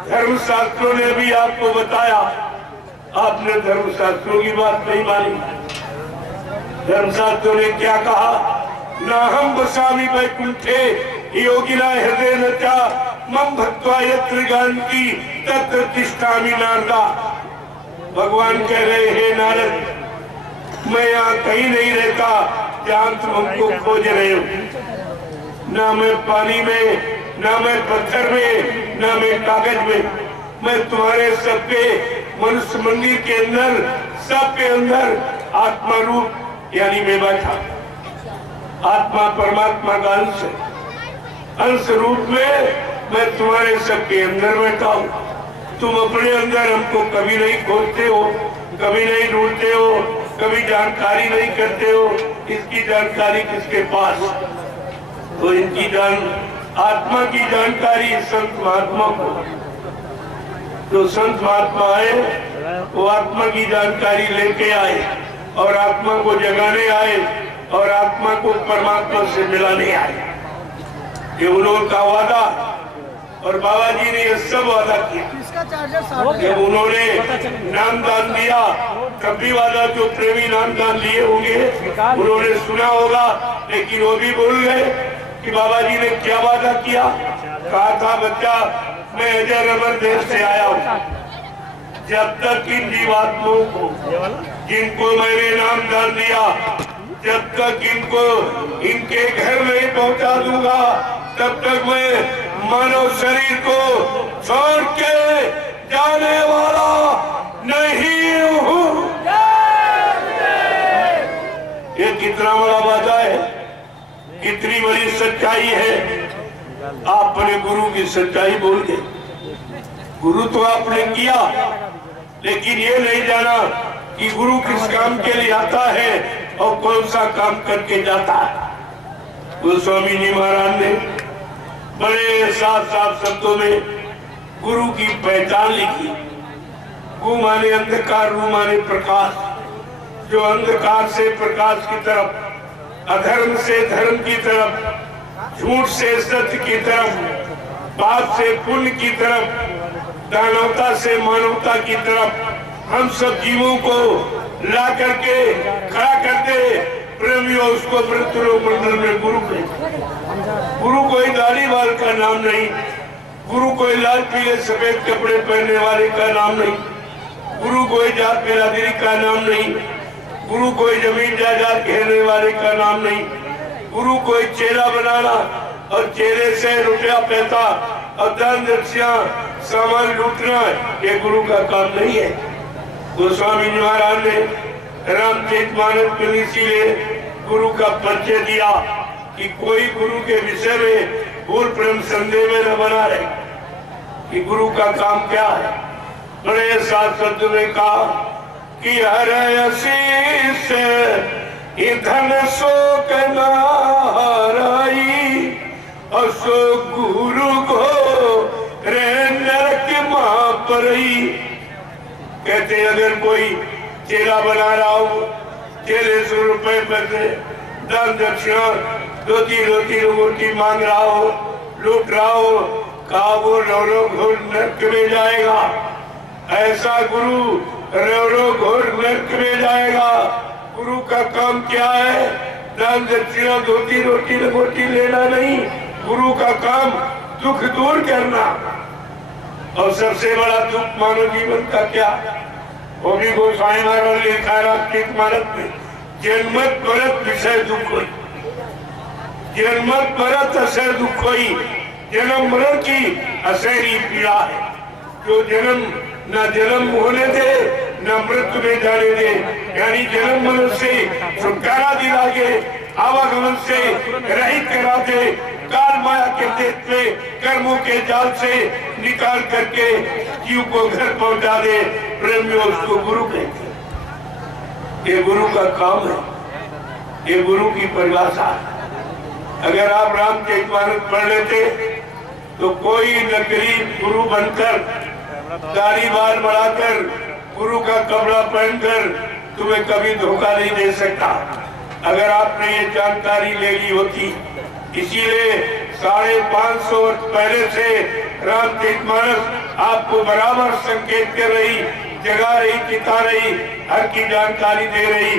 धर्मशास्त्रों ने भी आपको बताया, आपने धर्मशास्त्रों की बात नहीं मानी। धर्मशास्त्रों ने क्या कहा? ना हम बसामी वैकुंठे योगिना हृदय न चा मम भक्त्वा यत्र गान्ति तत्र तिष्ठामि नारदा। भगवान कह रहे हैं नारद, मैं यहाँ कहीं नहीं रहता जहाँ तुम हमको खोज रहे हो। ना मैं पानी में, ना मैं पत्थर में, ना मैं कागज में, मैं तुम्हारे सबके मनुष्य मंदिर के अंदर, सबके अंदर आत्मा रूप यानी मैं बैठा। आत्मा परमात्मा का अंश है, अंश रूप में मैं तुम्हारे सबके अंदर बैठा हूँ। तुम अपने अंदर हमको कभी नहीं खोजते हो, कभी नहीं ढूंढते हो, कभी जानकारी नहीं करते हो। इसकी जानकारी किसके पास? तो इनकी आत्मा की जानकारी संत महात्मा को। जो संत महात्मा आए वो आत्मा की जानकारी लेके आए और आत्मा को जगाने आए और आत्मा को परमात्मा से मिलाने आए। ये उन्होंने का वादा, और बाबा जी ने ये सब वादा किया। जब उन्होंने नाम दान दिया तब भी वादा, जो प्रेमी नाम दान दिए होंगे उन्होंने सुना होगा, लेकिन वो भी भूल गए कि बाबा जी ने क्या वादा किया। कहा था, बच्चा मैं अजय रमन देश से आया हूँ, जब तक इन जीवात्माओं को जिनको मैंने नाम दान दिया, जब तक इनको इनके घर नहीं पहुंचा दूंगा, तब तक मैं मानव शरीर को छोड़ के जाने वाला नहीं हूँ। ये कितना बड़ा वादा है, कितनी बड़ी सच्चाई है। आपने गुरु की सच्चाई बोल दी। गुरु तो आपने किया, लेकिन ये नहीं जाना कि गुरु किस काम के लिए आता है और कौन सा काम करके जाता है। गोस्वामी जी महाराज ने बड़े साफ साफ शब्दों में गुरु की पहचान लिखी। गु माने अंधकार, रू माने प्रकाश। जो अंधकार से प्रकाश की तरफ, अधर्म से धर्म की तरफ, झूठ से सत्य की तरफ, पाप से पुण्य की तरफ, दानवता से मानवता की तरफ हम सब जीवों को ला करके खड़ा कर दे। प्रेमियों, उसको मंडल में गुरु कहते। गुरु कोई दाढ़ी वाल का नाम नहीं, गुरु कोई लाल पीले सफेद कपड़े पहनने वाले का नाम नहीं, गुरु कोई जात बिरादरी का नाम नहीं, गुरु कोई जमीन जायदाद घेरने वाले का नाम नहीं, गुरु कोई चेला बनाना और चेले से रुपया पैसा और दान दक्षिणा सामान लूटना, ये गुरु का काम नहीं है। गोस्वामी जी महाराज ने रामचरितमानस में इसीलिए गुरु का परिचय दिया कि कोई गुरु के विषय में भूल प्रेम संदेह में न बना रहे कि गुरु का काम क्या है। बड़े साथ शब्द में कहा कि हर आशीष धन शोक न हराई और सो गुरु को रे नरक मां परई। कहते अगर कोई चेला बना रहा हो, चेले 100 रुपए पैसे दान दक्षिणा रोटी रोटी मांग रहा हो, लूट रहा हो, कहा वो रो घोर नरक में जाएगा। ऐसा गुरु रो घोर नरक में जाएगा। गुरु का काम क्या है? दान दक्षिणा रोटी रोटी लेना नहीं, गुरु का काम दुख दूर करना। और सबसे बड़ा दुख मानव जीवन का क्या? वो भी गोस्वामी महाराज लिखा रामचरितमानस में, जन्मत मरत विषय दुख होई, जन्मत मरत असह दुख होई। जन्म मरण की असहरी पीड़ा है। जो जन्म न जन्म होने दे न मृत्यु में जाने दे, यानी जन्म मरण से छुटकारा दिला के आवागमन से रहित करा दे, काल माया के देश में कर्मों के जाल से निकाल करके जीव को घर पहुंचा दे। प्रेम में उसको गुरु कहते हैं। ये गुरु का काम है, ये गुरु की परिभाषा है। अगर आप रामचरितमानस पढ़ लेते तो कोई नकली गुरु बनकर दाढ़ी बाल बढ़ाकर गुरु का कपड़ा पहनकर तुम्हें कभी धोखा नहीं दे सकता। अगर आपने ये जानकारी ले ली होती, इसीलिए 550 वर्ष पहले से रामचरितमानस आपको बराबर संकेत कर रही, जगा रही, चिता रही, हर की जानकारी दे रही,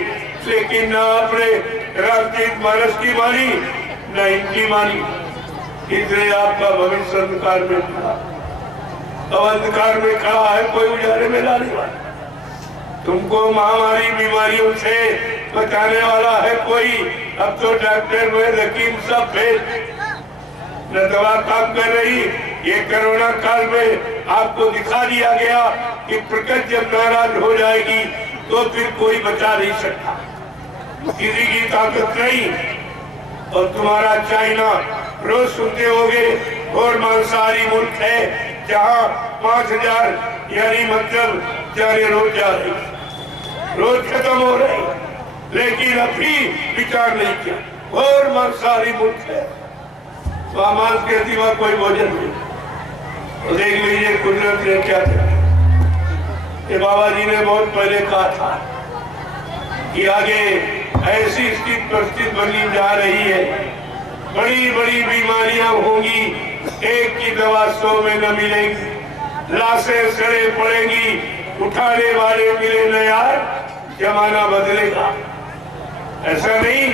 लेकिन न आपने रामचरितमानस की मानी न इनकी मानी। इसलिए आपका भविष्य अंधकार में खड़ा, अब अंधकार में खड़ा है, कोई उजाले में लाने वाला। तुमको महामारी बीमारियों से बचाने वाला है कोई? अब तो डॉक्टर वैद्य हकीम सब फेल, न दवा काम कर रही। ये कोरोना काल में आपको दिखा दिया गया कि प्रकृति जब नाराज हो जाएगी तो फिर कोई बचा नहीं सकता, किसी की ताकत नहीं। और तुम्हारा चाइना रोज सुनते होगे और मांसाहारी मुल्क है जहाँ 5000 यानी मतलब जाने रोज जा रही, रोज खत्म हो रही, लेकिन अभी विचार नहीं किया और मांसाहारी मुल्क है, तो मांस के सिवा कोई भोजन नहीं। तो देख लीजिए कुदरत ने क्या किया। ये बाबा जी ने बहुत पहले कहा था कि आगे ऐसी स्थिति परिस्थिति बनी जा रही है, बड़ी बड़ी बीमारियां होंगी, एक की दवा 100 में न मिलेगी, लाशें सड़े पड़ेंगी, उठाने वाले मिले न यार, जमाना बदलेगा। ऐसा नहीं,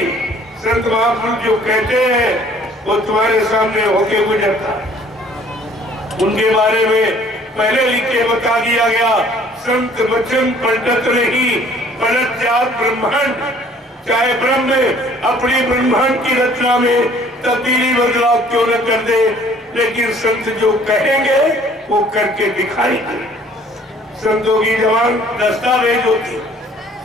संत महापुरुष जो कहते हैं वो तुम्हारे सामने होके गुजरता है। उनके बारे में पहले लिख के बता दिया गया, संत वचन पलटत नहीं, पलट जात ब्रह्मांड। चाहे ब्रह्म अपनी ब्रह्मांड की रचना में तब्दीली बदलाव क्यों न कर दे, लेकिन संत जो कहेंगे वो करके दिखाएंगे। संतों की जबान दस्तावेज होती,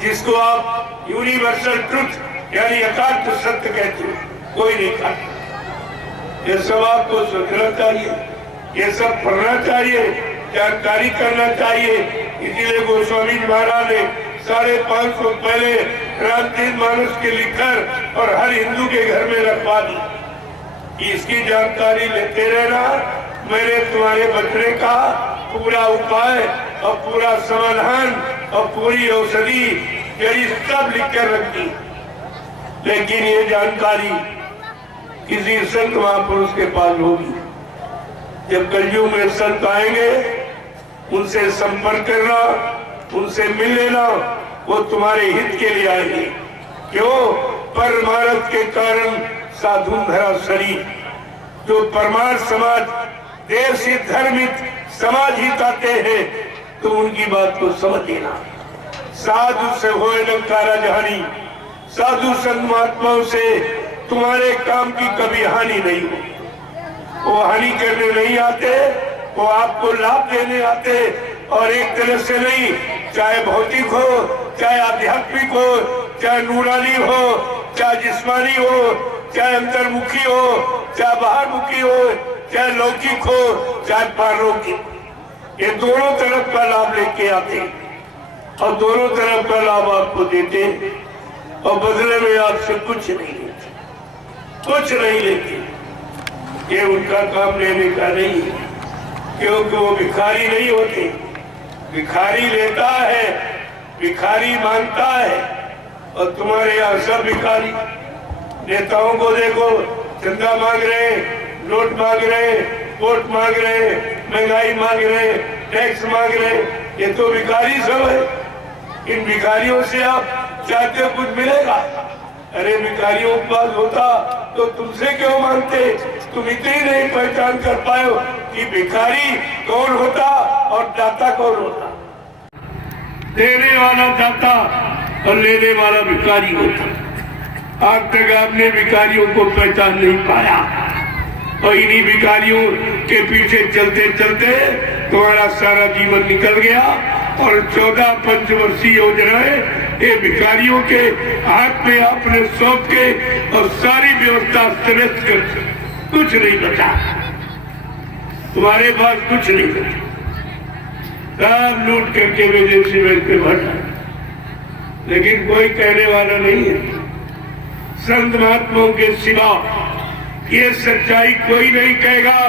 जिसको आप यूनिवर्सल ट्रुथ यानी अकाट्य सत्य कहते हो, कोई नहीं खाता। ये सब आपको सोचना चाहिए, ये सब पढ़ना चाहिए, जानकारी करना चाहिए। इसीलिए गोस्वामी महाराज ने 550 पहले रामचरितमानस के लिखकर और हर हिंदू के घर में रखवा दी। इसकी जानकारी लेते रहना। मैंने तुम्हारे बचने का पूरा उपाय और पूरा समाधान और पूरी औषधि जड़ी सब लिख कर रख दी, लेकिन ये जानकारी किसी संत महापुरुष के पास होगी। जब कलयुग में संत आएंगे, उनसे संपर्क करना, उनसे मिल लेना, वो तुम्हारे हित के लिए आएंगे। क्यों? परमार्थ के कारण साधु धरा शरीर। जो परमार्थ समाज, देश से धर्मित समाज ही चाहते हैं, तो उनकी बात को समझ लेना। साधु से होए न कारजहानी, साधु संत महात्माओं से तुम्हारे काम की कभी हानि नहीं हो। वो हानि करने नहीं आते, वो आपको लाभ देने आते, और एक तरह से नहीं, चाहे भौतिक हो, चाहे आध्यात्मिक हो, चाहे नूरानी हो, चाहे जिस्मानी हो, चाहे अंतर्मुखी हो, चाहे बाहरमुखी हो, चाहे लौकिक हो, चाहे पारलौकिक, ये दोनों तरफ का लाभ लेके आते और दोनों तरफ का लाभ आपको देते, और बदले में आपसे कुछ नहीं लेते, कुछ नहीं लेते। ये उनका काम लेने का नहीं है, क्योंकि वो भिखारी नहीं होते। भिखारी लेता है, भिखारी मांगता है, और तुम्हारे यहाँ सब भिखारी। नेताओं को देखो, चंदा मांग रहे, नोट मांग रहे, वोट मांग रहे, महंगाई मांग रहे, टैक्स मांग रहे, ये तो भिखारी सब है। इन भिखारियों से आप चाहते हो कुछ मिलेगा? अरे भिखारियों के पास होता तो तुमसे क्यों मांगते? तुम इतनी नहीं पहचान कर पाए हो कि भिखारी कौन होता और दाता कौन होता। देने वाला दाता और लेने वाला भिखारी होता। आज तक आपने भिखारियों को पहचान नहीं पाया, और इन्हीं भिखारियों के पीछे चलते चलते तुम्हारा सारा जीवन निकल गया, और 14 पंचवर्षीय योजनाएं ये भिखारियों के हाथ में आपने सौंप के और सारी व्यवस्था अस्त कर, कुछ नहीं बचा, तुम्हारे पास कुछ नहीं बचा। सब लूट करके विदेशी बैंक में भर, लेकिन कोई कहने वाला नहीं है। संत महात्माओं के सिवा ये सच्चाई कोई नहीं कहेगा,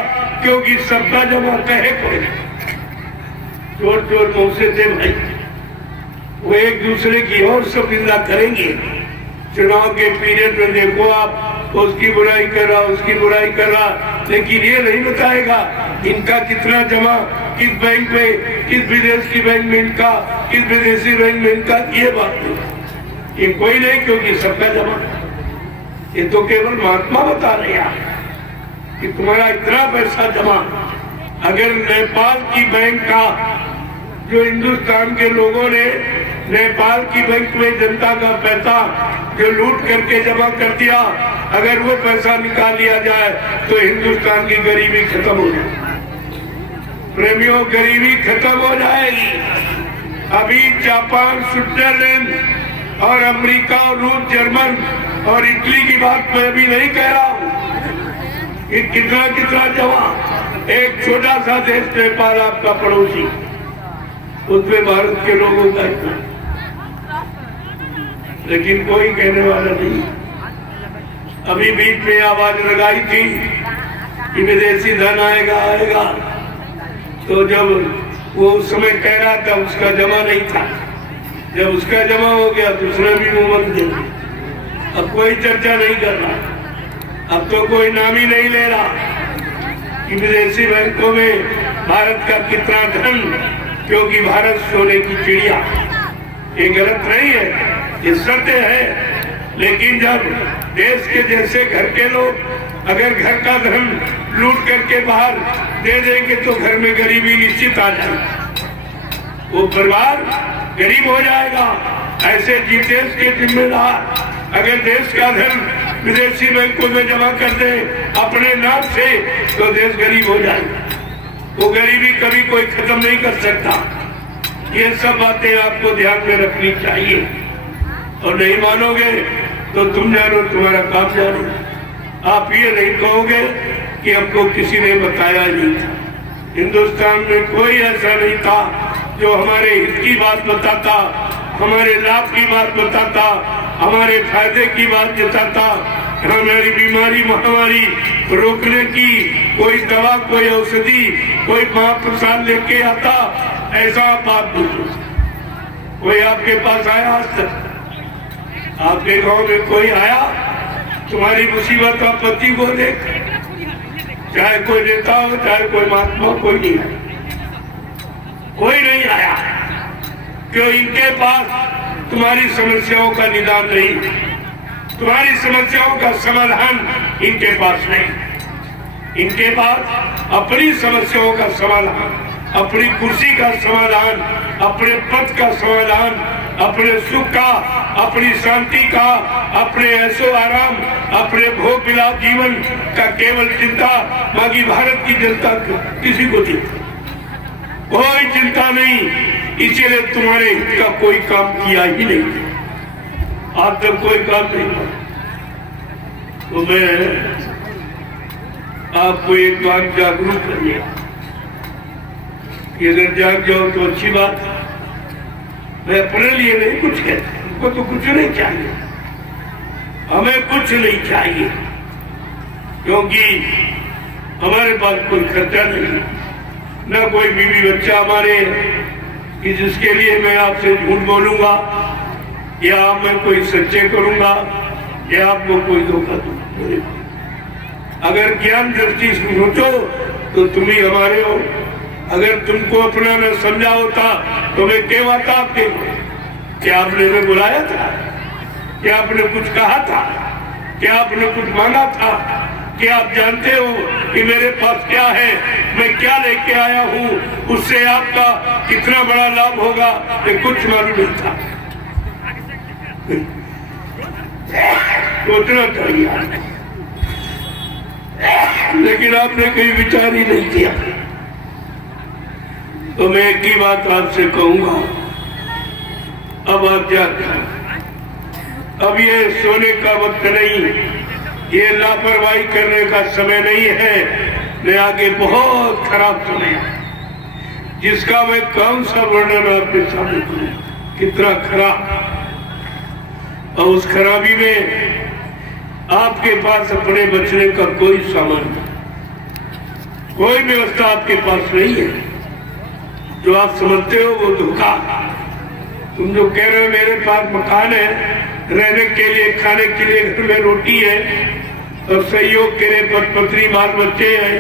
क्योंकि सबका जमा कहे कोई नहीं। चोर चोर मुंह से थे भाई, वो एक दूसरे की और सब निंदा करेंगे। चुनाव के पीरियड में देखो आप, उसकी बुराई कर रहा, उसकी बुराई कर रहा, लेकिन ये नहीं बताएगा इनका कितना जमा, किस बैंक में, किस विदेश की बैंक में इनका, किस विदेशी बैंक में इनका, ये बात नहीं, ये कोई नहीं, क्योंकि सबका जमा। ये तो केवल महात्मा बता रहे हैं कि तुम्हारा इतना पैसा जमा। अगर नेपाल की बैंक का, जो हिंदुस्तान के लोगों ने नेपाल की बैंक में जनता का पैसा जो लूट करके जमा कर दिया, अगर वो पैसा निकाल लिया जाए तो हिंदुस्तान की गरीबी खत्म हो जाएगी। प्रेमियों, गरीबी खत्म हो जाएगी। अभी जापान, स्विट्जरलैंड और अमेरिका और रूस, जर्मन और इटली की बात मैं अभी नहीं कह रहा हूँ कि कितना कितना जमा। एक छोटा सा देश नेपाल, आपका पड़ोसी, उसमें भारत के लोगों का इतना, लेकिन कोई कहने वाला नहीं। अभी बीच में आवाज लगाई थी कि विदेशी धन आएगा आएगा, तो जब वो उस समय कह रहा था उसका जमा नहीं था, जब उसका जमा हो गया दूसरा भी मुंह बंद दिया। अब कोई चर्चा नहीं कर रहा, अब तो कोई नाम ही नहीं ले रहा कि विदेशी बैंकों में भारत का कितना धन, क्योंकि भारत सोने की चिड़िया। ये गलत नहीं है, ये सत्य है। लेकिन जब देश के जैसे घर के लोग अगर घर का धन लूट करके बाहर दे देंगे तो घर में गरीबी निश्चित आ जाएगी, वो परिवार गरीब हो जाएगा। ऐसे देश के जिम्मेदार अगर देश का धन विदेशी बैंकों में जमा कर दे अपने नाम से, तो देश गरीब हो जाएगा। वो गरीबी कभी कोई खत्म नहीं कर सकता। ये सब बातें आपको ध्यान में रखनी चाहिए, और नहीं मानोगे तो तुम जानो, तुम्हारा काम जानो। आप ये नहीं कहोगे कि हमको किसी ने बताया नहीं था। हिंदुस्तान में कोई ऐसा नहीं था जो हमारे हित की बात बताता, हमारे लाभ की बात बताता, हमारे फायदे की बात बताता, हमारी बीमारी महामारी रोकने की कोई दवा, कोई औषधि, कोई महाप्रसाद लेके आता। ऐसा बात पूछो, कोई आपके पास आया आज तक? आपके गांव में कोई आया तुम्हारी मुसीबत आपत्ति को देख? चाहे कोई नेता हो, चाहे कोई महात्मा, कोई नहीं आया, कोई नहीं आया। क्यों? इनके पास तुम्हारी समस्याओं का निदान नहीं, तुम्हारी समस्याओं का समाधान इनके पास नहीं। इनके पास अपनी समस्याओं का समाधान, अपनी कुर्सी का समाधान, अपने पद का समाधान, अपने सुख का, अपनी शांति का, अपने ऐशो आराम, अपने भोग विलास जीवन का केवल चिंता। बाकी भारत की जनता किसी को चिंता, कोई चिंता नहीं। इसीलिए तुम्हारे हित का कोई काम किया ही नहीं, आज तक कोई काम नहीं किया। तो मैं आपको एक बात जागरूक करिए कि अगर जाग जाओ तो अच्छी बात। मैं अपने लिए नहीं कुछ कहता, हमको तो कुछ नहीं चाहिए, हमें कुछ नहीं चाहिए, क्योंकि हमारे पास कोई खर्चा नहीं, न कोई बीवी बच्चा हमारे कि जिसके लिए मैं आपसे झूठ बोलूंगा या मैं कोई सच्चे करूंगा या आपको कोई धोखा दूंगा। अगर ज्ञान दृष्टि से सोचो तो तुम ही हमारे हो। अगर तुमको अपना न समझा होता तो मैं क्यों आता आपके? क्या आपने हमें बुलाया था? क्या आपने कुछ कहा था? क्या आपने कुछ मांगा था? क्या आप जानते हो कि मेरे पास क्या है, मैं क्या लेके आया हूँ, उससे आपका कितना बड़ा लाभ होगा? ये कुछ मालूम नहीं था। सोचना चाहिए, लेकिन आपने कोई विचार ही नहीं किया। तो मैं एक ही बात आपसे कहूंगा, अब आप जाते, अब ये सोने का वक्त नहीं, ये लापरवाही करने का समय नहीं है। मैं आगे बहुत खराब समय जिसका मैं कौन सा वर्णन आपके सामने करूं, कितना खराब। और उस खराबी में आपके पास अपने बचने का कोई सामान नहीं, कोई व्यवस्था आपके पास नहीं है। जो आप समझते हो वो धोखा। तुम जो कह रहे हो मेरे पास मकान है, रहने के लिए, खाने के लिए घर में रोटी है और सहयोग के लिए पत्नी बाल बच्चे हैं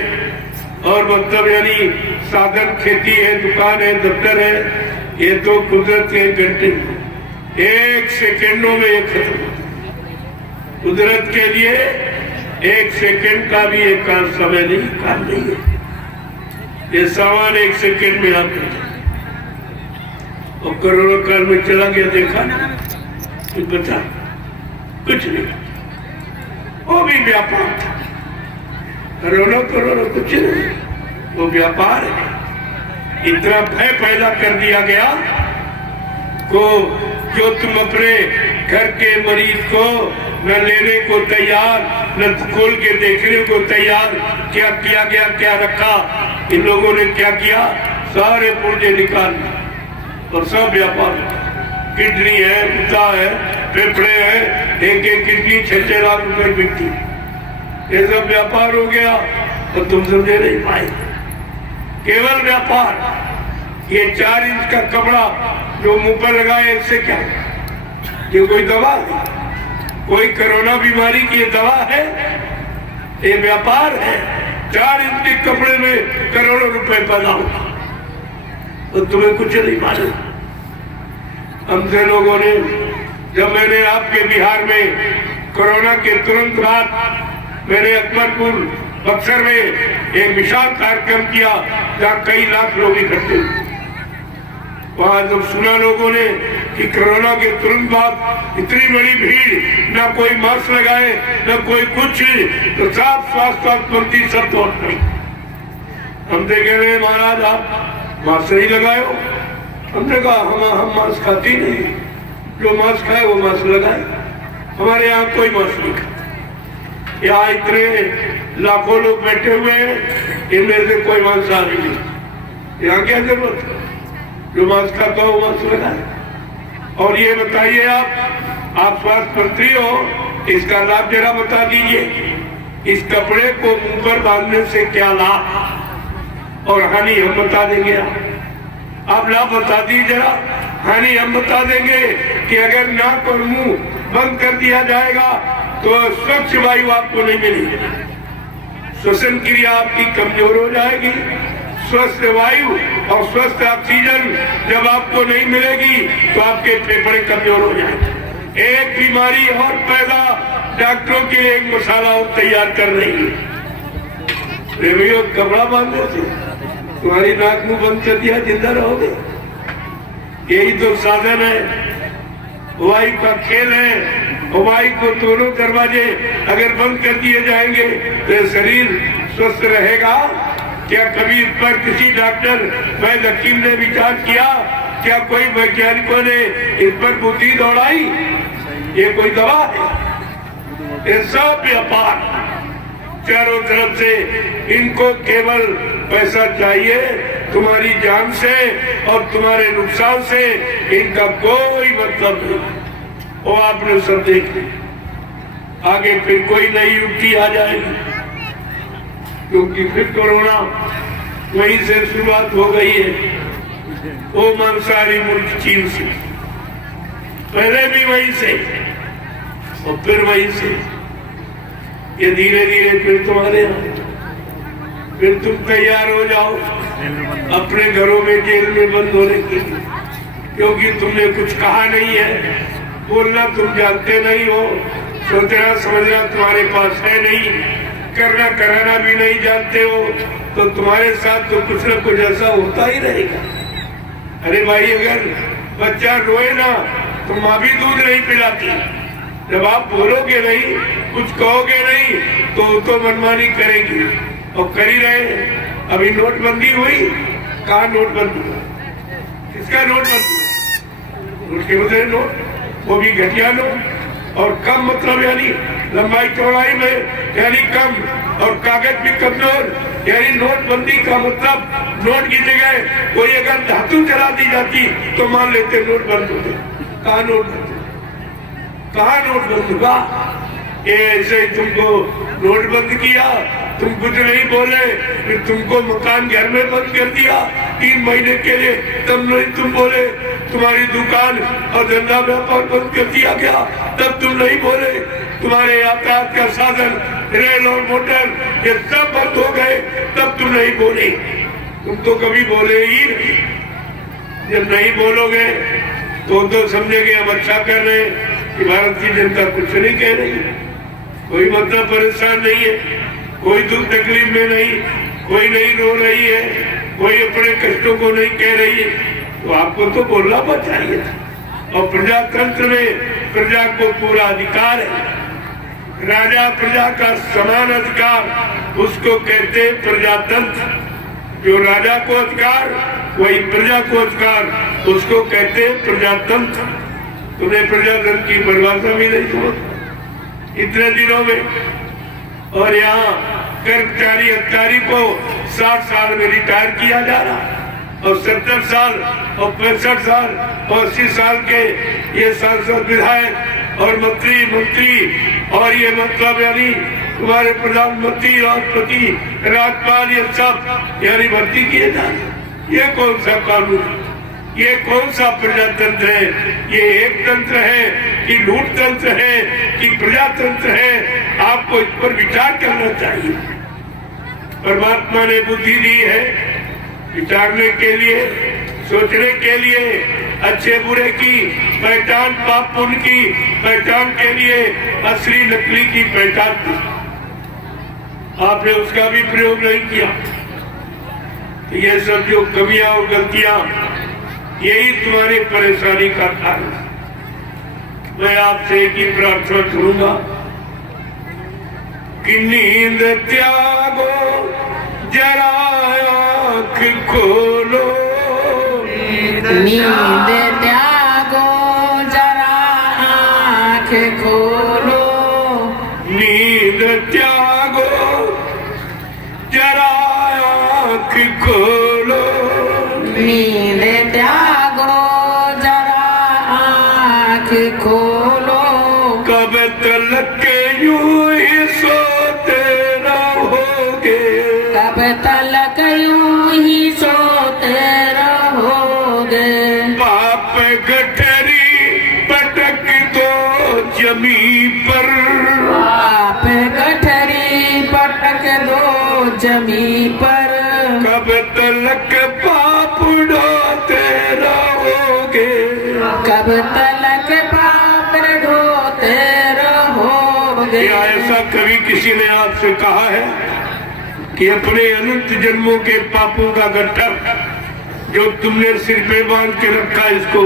और मतलब यानी साधन खेती है, दुकान है, दफ्तर है, ये तो कुदरत के घंटे 1 सेकेंडों में ये खत्म। कुदरत के लिए 1 सेकेंड का भी एक समय नहीं, काम नहीं है। ये सामान 1 सेकेंड में आप और कोरोना काल में चला गया, देखा कुछ बचा? कुछ नहीं। वो भी व्यापार था। कोरोना कुछ नहीं, वो व्यापार है। इतना भय पैदा कर दिया गया को जो तुम अपने घर के मरीज को न लेने को तैयार, न खोल के देखने को तैयार। क्या किया गया, क्या रखा इन लोगों ने, क्या किया? सारे पुर्जे निकाल और सब व्यापार। किडनी है, कुत्ता है, फेफड़े हैं, एक किडनी 6-6 लाख रुपए बिकती। ये सब व्यापार हो गया तो तुम समझे नहीं पाए। केवल व्यापार। ये 4 इंच का कपड़ा जो मुंह पर लगाए, इससे क्या? ये कोई दवा है? कोई कोरोना बीमारी की दवा है? ये व्यापार है। 4 इंच के कपड़े में करोड़ों रुपए पैदा होगा तो तुम्हें कुछ नहीं मालूम। हमसे लोगों ने, जब मैंने आपके बिहार में कोरोना के तुरंत बाद मैंने अकबरपुर बक्सर में एक विशाल कार्यक्रम किया जहाँ कई लाख लोग इकट्ठे हुए। वहां जब सुना लोगों ने कि कोरोना के तुरंत बाद इतनी बड़ी भीड़, ना कोई मास्क लगाए, ना कोई कुछ, तो साफ स्वास्थ्य मंत्री सब तोड़ गए। हम देखे रहे, महाराज आप मास्क नहीं लगाए हो। हमने कहा हम मास्क खाते नहीं, जो मास्क खाए वो मास्क लगाए। हमारे यहाँ कोई मास्क नहीं खाता। यहाँ इतने लाखों लोग बैठे हुए हैं, इनमें से कोई मांसाहारी नहीं। यहाँ क्या जरूरत है? जो मास्क खाता हो मास्क लगाए। और ये बताइए, आप स्वास्थ्य मंत्री हो, इसका लाभ जरा बता दीजिए। इस कपड़े को मुंह पर बांधने से क्या लाभ और हानि हम बता देंगे। आप लाभ बता दीजिए जरा, हानि हम बता देंगे कि अगर नाक और मुंह बंद कर दिया जाएगा तो स्वच्छ वायु आपको नहीं मिलेगी, श्वसन क्रिया आपकी कमजोर हो जाएगी। स्वस्थ वायु और स्वस्थ ऑक्सीजन जब आपको नहीं मिलेगी तो आपके फेफड़े कमजोर हो जाएंगे। एक बीमारी और पैदा डॉक्टरों के लिए एक मसाला और तैयार कर रही है। प्रेमियों, कपड़ा बांध देते, तुम्हारी नाक मुंह बंद कर दिया, जिंदा रहोगे। यही तो साधन है, वायु का खेल है। वायु को दोनों दरवाजे अगर बंद कर दिए जाएंगे तो शरीर स्वस्थ रहेगा। क्या कभी इस पर किसी डॉक्टर वैद्य हकीम ने विचार किया? क्या कोई वैज्ञानिकों ने इस पर बुद्धि दौड़ाई? ये कोई दवा है? ये सब व्यापार चारों तरफ से। इनको केवल पैसा चाहिए, तुम्हारी जान से और तुम्हारे नुकसान से इनका कोई मतलब नहीं। वो आपने सब देख लिया। आगे फिर कोई नई युक्ति आ जाएगी, क्योंकि फिर कोरोना वहीं से शुरुआत हो गई है। वो मांसाहारी मुल्क चीन से, पहले भी वहीं से और फिर वहीं से। ये धीरे धीरे फिर तुम्हारे यहाँ, फिर तुम तैयार हो जाओ अपने घरों में जेल में बंद होने के लिए, क्योंकि तुमने कुछ कहा नहीं है। बोलना तुम जानते नहीं हो, सोचना समझना तुम्हारे पास है नहीं, करना कराना भी नहीं जानते हो, तो तुम्हारे साथ तो कुछ न कुछ ऐसा होता ही रहेगा। अरे भाई, अगर बच्चा रोए ना तो माँ भी दूध नहीं पिलाती। जब आप बोलोगे नहीं, कुछ कहोगे नहीं, तो मनमानी करेगी और कर ही रहे। अभी नोटबंदी हुई, कहाँ नोटबंदी हुआ? किसका नोटबंदी? उसके बदले नोट, वो भी घटिया नोट और कम, मतलब यानी लंबाई चौड़ाई में यानी कम और कागज भी कमजोर। यानी नोटबंदी का मतलब नोट की जगह कोई अगर धातु चला दी जाती तो मान लेते नोट बंद होते। कहाँ नोट बंद? कहाँ नोटबंद हुआ? ये ऐसे तुमको नोटबंद किया, तुम कुछ नहीं बोले, फिर तुमको मकान घर में बंद कर दिया 3 महीने के लिए, तब नहीं तुम बोले। तुम्हारी दुकान और धंधा व्यापार बंद कर दिया गया, तब तुम नहीं बोले। तुम्हारे यातायात का साधन, रेल और मोटर, ये सब बंद हो गए, तब तुम नहीं बोले। तुम तो कभी बोले ही नहीं। जब नहीं बोलोगे तो समझेंगे हम अच्छा कर रहे हैं कि भारत की जनता कुछ नहीं कह रही है, कोई मतलब परेशान नहीं है, कोई दुख तकलीफ में नहीं, कोई नहीं रो रही है, कोई अपने कष्टों को नहीं कह रही है, तो आपको तो बोलना चाहिए था। और प्रजातंत्र में प्रजा को पूरा अधिकार है, राजा प्रजा का समान अधिकार, उसको कहते हैं प्रजातंत्र। जो राजा को अधिकार वही प्रजा को अधिकार, उसको कहते हैं प्रजातंत्र। तुम्हें प्रजातंत्र की परिभाषा भी नहीं समझ इतने दिनों में। और यहाँ कर्मचारी अधिकारी को 60 साल में रिटायर किया जा रहा, और 70 साल और 65 साल और 80 साल के ये सांसद, विधायक और मंत्री और ये मतलब यानी तुम्हारे प्रधानमंत्री, राष्ट्रपति, राज्यपाल, ये सब यानी भर्ती किए जा रहे। ये कौन सा कानून, ये कौन सा प्रजातंत्र है? ये एक तंत्र है कि लूट तंत्र है कि प्रजातंत्र है? आपको इस पर विचार करना चाहिए। परमात्मा ने बुद्धि दी है विचारने के लिए, सोचने के लिए, अच्छे बुरे की पहचान, पाप पुण्य की पहचान के लिए, असली नकली की पहचान की। आपने उसका भी प्रयोग नहीं किया। ये सब जो कमियां और गलतियां, यही तुम्हारी परेशानी का कारण। मैं आपसे एक ही प्रार्थना करूंगा कि नींद त्यागो, जरा आँख खोलो, नींद त्यागो, जरा आँख खोलो, नींद त्यागो, जरा आँख खोलो, नींद त्यागो, जरा आँख खोलो। कब तलक यूं ही सोते रहोगे, कब तलक यूं ही सोते रहोगे। पाप गठरी पटक दो जमी पर, पाप गठरी पटक दो जमी पर। कब तलक पाप ढोते रहोगे, कब तलक पाप ढोते रहोगे। क्या ऐसा कभी किसी ने आपसे कहा है कि अपने अनंत जन्मों के पापों का गट्ठर जो तुमने सिर पे बांध के रखा, इसको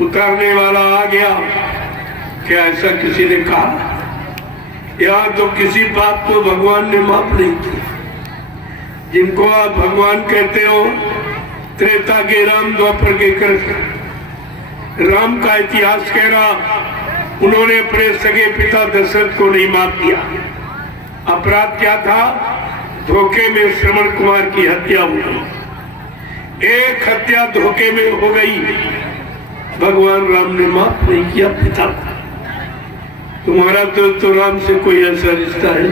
उतारने वाला आ गया? क्या ऐसा किसी ने कहा? यहाँ तो किसी पाप को भगवान ने माफ नहीं किया। जिनको आप भगवान कहते हो, त्रेता के राम, द्वापर के कृष्ण। राम का इतिहास कह रहा, उन्होंने अपने सगे पिता दशरथ को नहीं माफ किया। अपराध क्या था? धोखे में श्रवण कुमार की हत्या हो गई। एक हत्या धोखे में हो गई, भगवान राम ने माफ नहीं किया पिता को। तुम्हारा तो राम से कोई ऐसा रिश्ता है,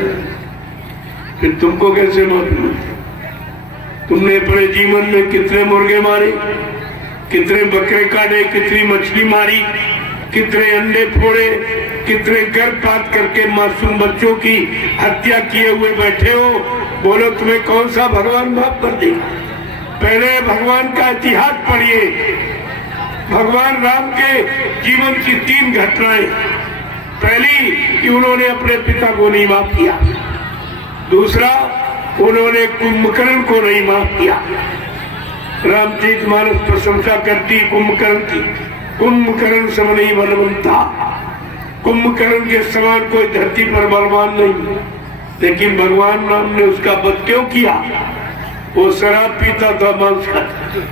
फिर तुमको कैसे माफ मिलता? तुमने अपने जीवन में कितने मुर्गे मारे, कितने बकरे काटे, कितनी मछली मारी, कितने अंडे फोड़े, कितने गर्भपात करके मासूम बच्चों की हत्या किए हुए बैठे हो। बोलो तुम्हें कौन सा भगवान माफ कर देगा? पहले भगवान का इतिहास पढ़िए। भगवान राम के जीवन की 3 घटनाएं। पहली कि उन्होंने अपने पिता को नहीं माफ किया। दूसरा, उन्होंने कुंभकर्ण को नहीं माफ किया। रामचरितमानस प्रशंसा करती कुंभकर्ण की। कुंभकर्ण सम नहीं बलवंता, कुंभकर्ण के समान कोई धरती पर बलवान नहीं। लेकिन भगवान राम ने उसका वध क्यों किया? वो शराब पीता था, मांस खाता।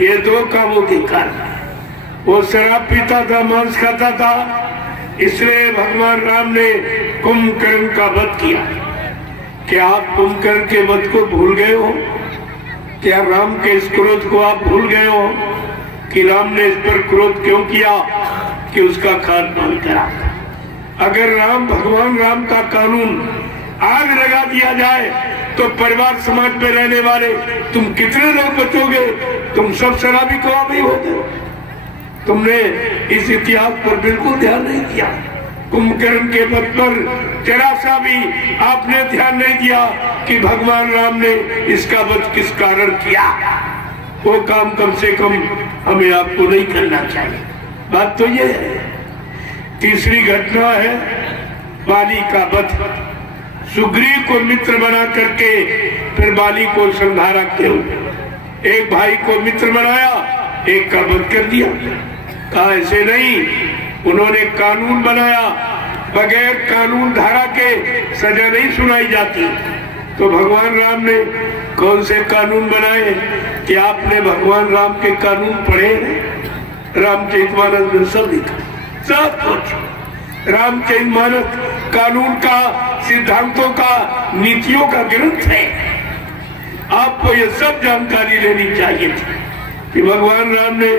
ये 2 कामों के कारण। वो शराब पीता था, मांस खाता था, इसलिए भगवान राम ने कुंभकर्ण का वध किया। क्या आप कुंभकर्ण के वध को भूल गए हो? क्या राम के इस क्रोध को आप भूल गए हो कि राम ने इस पर क्रोध क्यों किया? कि उसका खात्मा करा। अगर भगवान राम का कानून आग लगा दिया जाए तो परिवार समाज में रहने वाले तुम कितने लोग बचोगे? तुम सब शराबी कौमी हो गए। तुमने इस इतिहास पर बिल्कुल ध्यान नहीं दिया। कुंभकर्ण के वध पर जरा सा भी आपने ध्यान नहीं दिया कि भगवान राम ने इसका वध किस कारण किया। वो काम कम से कम हमें आपको नहीं करना चाहिए। बात तो ये है। तीसरी घटना है बाली का वध। सुग्रीव को मित्र बना करके फिर बाली को संहारा क्यों? एक भाई को मित्र बनाया, एक का वध कर दिया। कहा ऐसे नहीं, उन्होंने कानून बनाया, बगैर कानून धारा के सजा नहीं सुनाई जाती। तो भगवान राम ने कौन से कानून बनाए कि आपने भगवान राम के कानून पढ़े? रामचरितमानस में सब लिखा, सब कुछ। रामचरितमानस कानून का, सिद्धांतों का, नीतियों का ग्रंथ है। आपको ये सब जानकारी लेनी चाहिए थी कि भगवान राम ने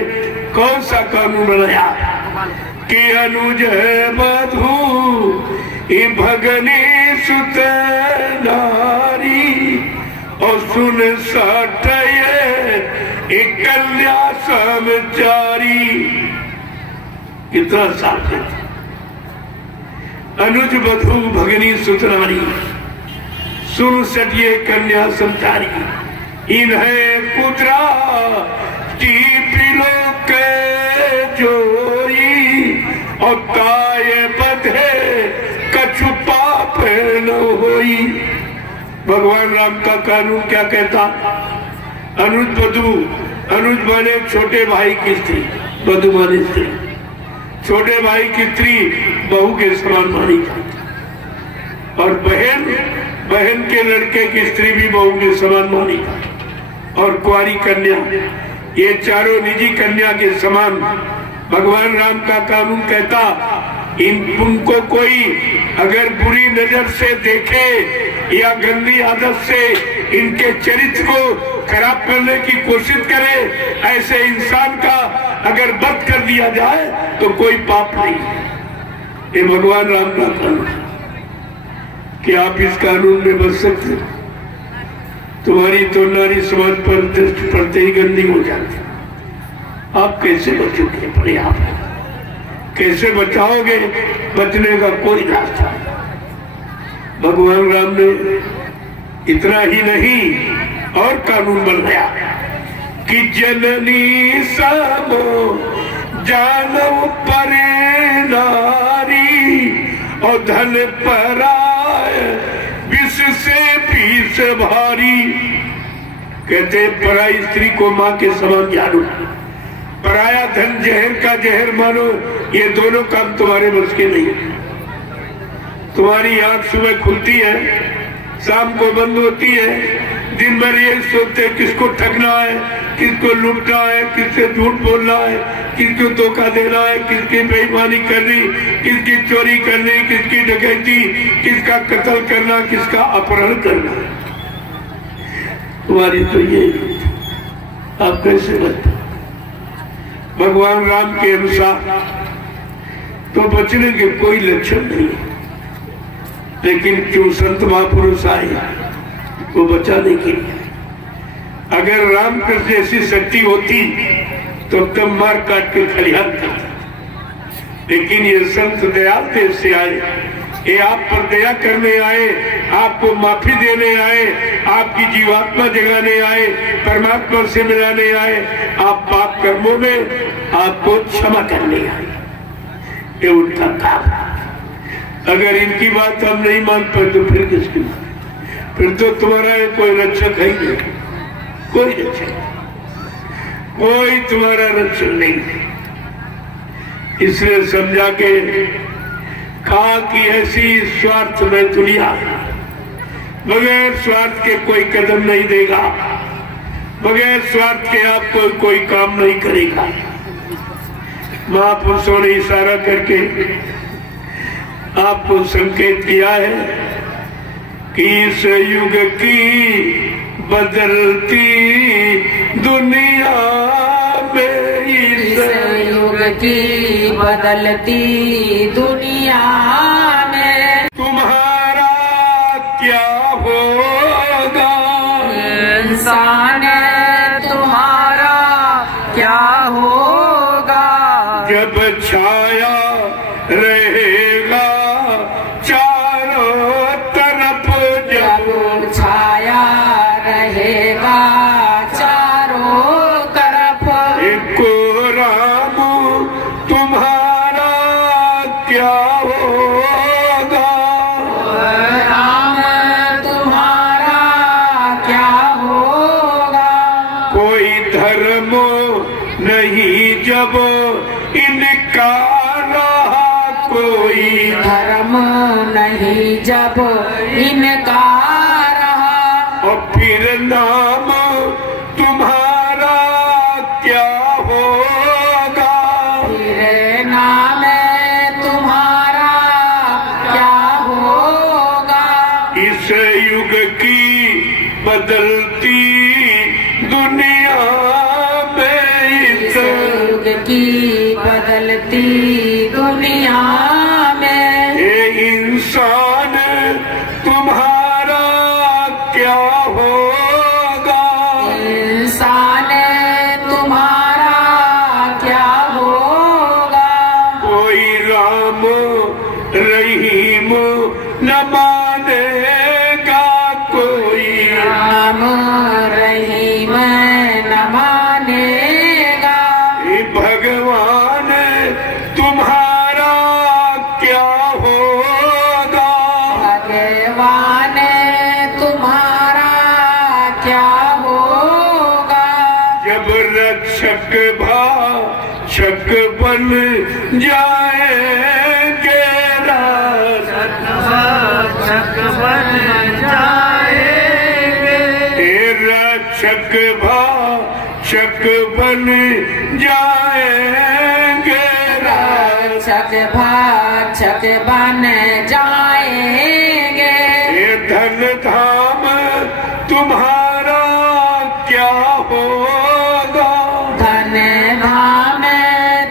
कौन सा कानून बनाया कि अनुज बधू भगनी सुत नारी और सुन सटय कन्या समचारी। कितना साफ है। अनुज बधू भगनी सुत नारी सुन सटिए कन्या समचारी। इन्हें पुत्रा के जोरी और ताये बधे कछु पाप न होई। भगवान राम का कानून क्या कहता? अनुज बधू, अनुज माने छोटे भाई की स्त्री, बधू माने स्त्री। छोटे भाई की स्त्री बहू के समान मानी जाती और बहन, बहन के लड़के की स्त्री भी बहू के समान मानी जाती। और कुंवारी कन्या, ये चारों निजी कन्या के समान भगवान राम का कानून कहता। उनको कोई अगर बुरी नजर से देखे या गंदी आदत से इनके चरित्र को खराब करने की कोशिश करे, ऐसे इंसान का अगर वध कर दिया जाए तो कोई पाप नहीं। ये भगवान राम का कानून। क्या आप इस कानून में बच सकते? तुम्हारी तो नारी समाज पर दृष्टि पड़ते ही गंदी हो जाती। आप कैसे बचोगे? अपने आप कैसे बचाओगे? बचने का कोई रास्ता। भगवान राम ने इतना ही नहीं और कानून बनाया कि जननी समो जानव पर नारी और धन पराय विष से पीस भारी। कहते पराई स्त्री को माँ के समान जानो, पराया धन जहर का जहर मानो। ये दोनों काम तुम्हारे बस के नहीं। तुम्हारी आंख सुबह खुलती है, शाम को बंद होती है। दिन भर ये सोचते किसको ठगना है, किसको लूटना है, किससे झूठ बोलना है, किसको धोखा देना है, किसकी बेईमानी करनी, किसकी चोरी करनी, किसकी डकैती, किसका कत्ल करना, किसका अपहरण करना। तुम्हारी तो ये आप कैसे बचते? भगवान राम के अनुसार तो बचने के कोई लक्षण नहीं, लेकिन क्यों संत महापुरुष आए वो बचाने के लिए। अगर रामकृष्ण जैसी शक्ति होती तो कम मार काट के खलिहान करते। लेकिन ये संत दयाल देव से आए, ये आप पर दया करने आए, आपको माफी देने आए, आपकी जीवात्मा जगाने आए, परमात्मा से मिलाने आए, आप पाप कर्मों में आपको क्षमा करने आए। ये उनका काम। अगर इनकी बात हम नहीं मान पाए तो फिर किसकी बात? फिर तो तुम्हारा कोई रक्षक है ही नहीं, कोई रक्षक, कोई तुम्हारा रक्षक नहीं। इसलिए समझा के कहा कि ऐसी स्वार्थ में दुनिया बगैर स्वार्थ के कोई कदम नहीं देगा, बगैर स्वार्थ के आप कोई काम नहीं करेगा। महापुरुषों ने इशारा करके आपको संकेत किया है कि इस युग की बदलती दुनिया में, इस युग की बदलती दुनिया में तुम्हारा क्या होगा? इंसान तुम्हारा क्या होगा? जब छाया रहेगा चारों तरफ, जब छाया रहेगा चारों तरफ, एको राम तुम्हारा क्या होगा? राम तुम्हारा क्या होगा? कोई धर्म नहीं जब इनका रहा, कोई धर्म नहीं जब इनका रहा, और फिर नाम तुम्हारा क्या होगा? फिर नाम तुम्हारा क्या होगा? इस युग की बदलती दुनिया में, इस युग की बदलती दुनिया में, ये इंसान तुम्हारा क्या होगा? इंसान तुम्हारा क्या होगा? कोई राम रहीम न मानेगा, कोई राम रहीम न मानेगा, ये भगवान तुम्हारा क्या होगा? भगवान तुम्हारा क्या होगा? जब रक्षक भाषक बन जाएंगे, रक्षक बन जाएंगे, रक्षक भाषक बन जाएंगे, रक्षक भाक्षक बन जाएंगे, ये धन धाम तुम्हारा क्या होगा? धन धाम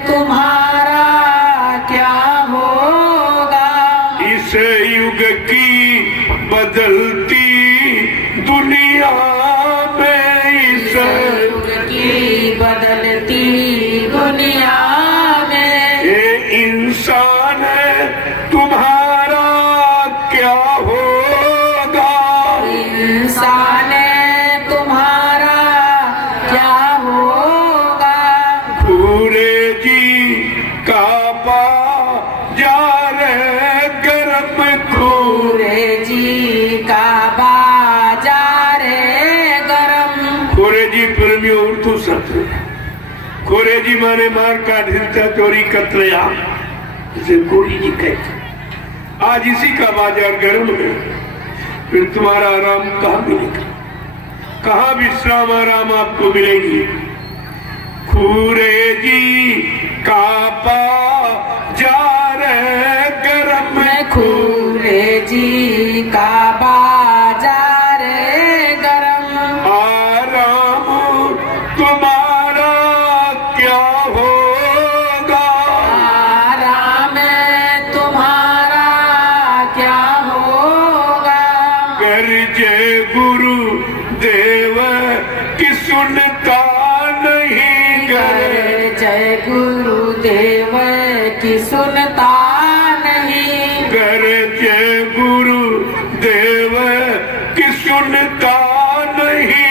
तुम्हारा क्या होगा? इस युग की बदलती दुनिया में, इस युग की बदलती दुनिया में, ये इंसान तुम्हारा क्या होगा? इंसान तुम्हारा क्या होगा? पूरे जी का बाजार गरम, पूरे जी का बाजार गरम, खोरे जी प्रेमी उर्दू शब्द, खोरे जी माने मार काट, हिंसा, चोरी, कत्लेआम, इसे गोरी जी कहते। आज इसी का बाजार गर्म है, फिर तुम्हारा आराम कहाँ मिलेगा? कहाँ विश्राम आराम आपको मिलेगी? खूरे जी का बाजार गरम, खूरे जी का बाजार गरम, आराम तुम्हारा क्या होगा? आराम तुम्हारा क्या होगा? गरजे गुरु देव की सुनता नहीं, जय गुरुदेव की सुनता नहीं, गरजे गुरु देव की सुनता नहीं,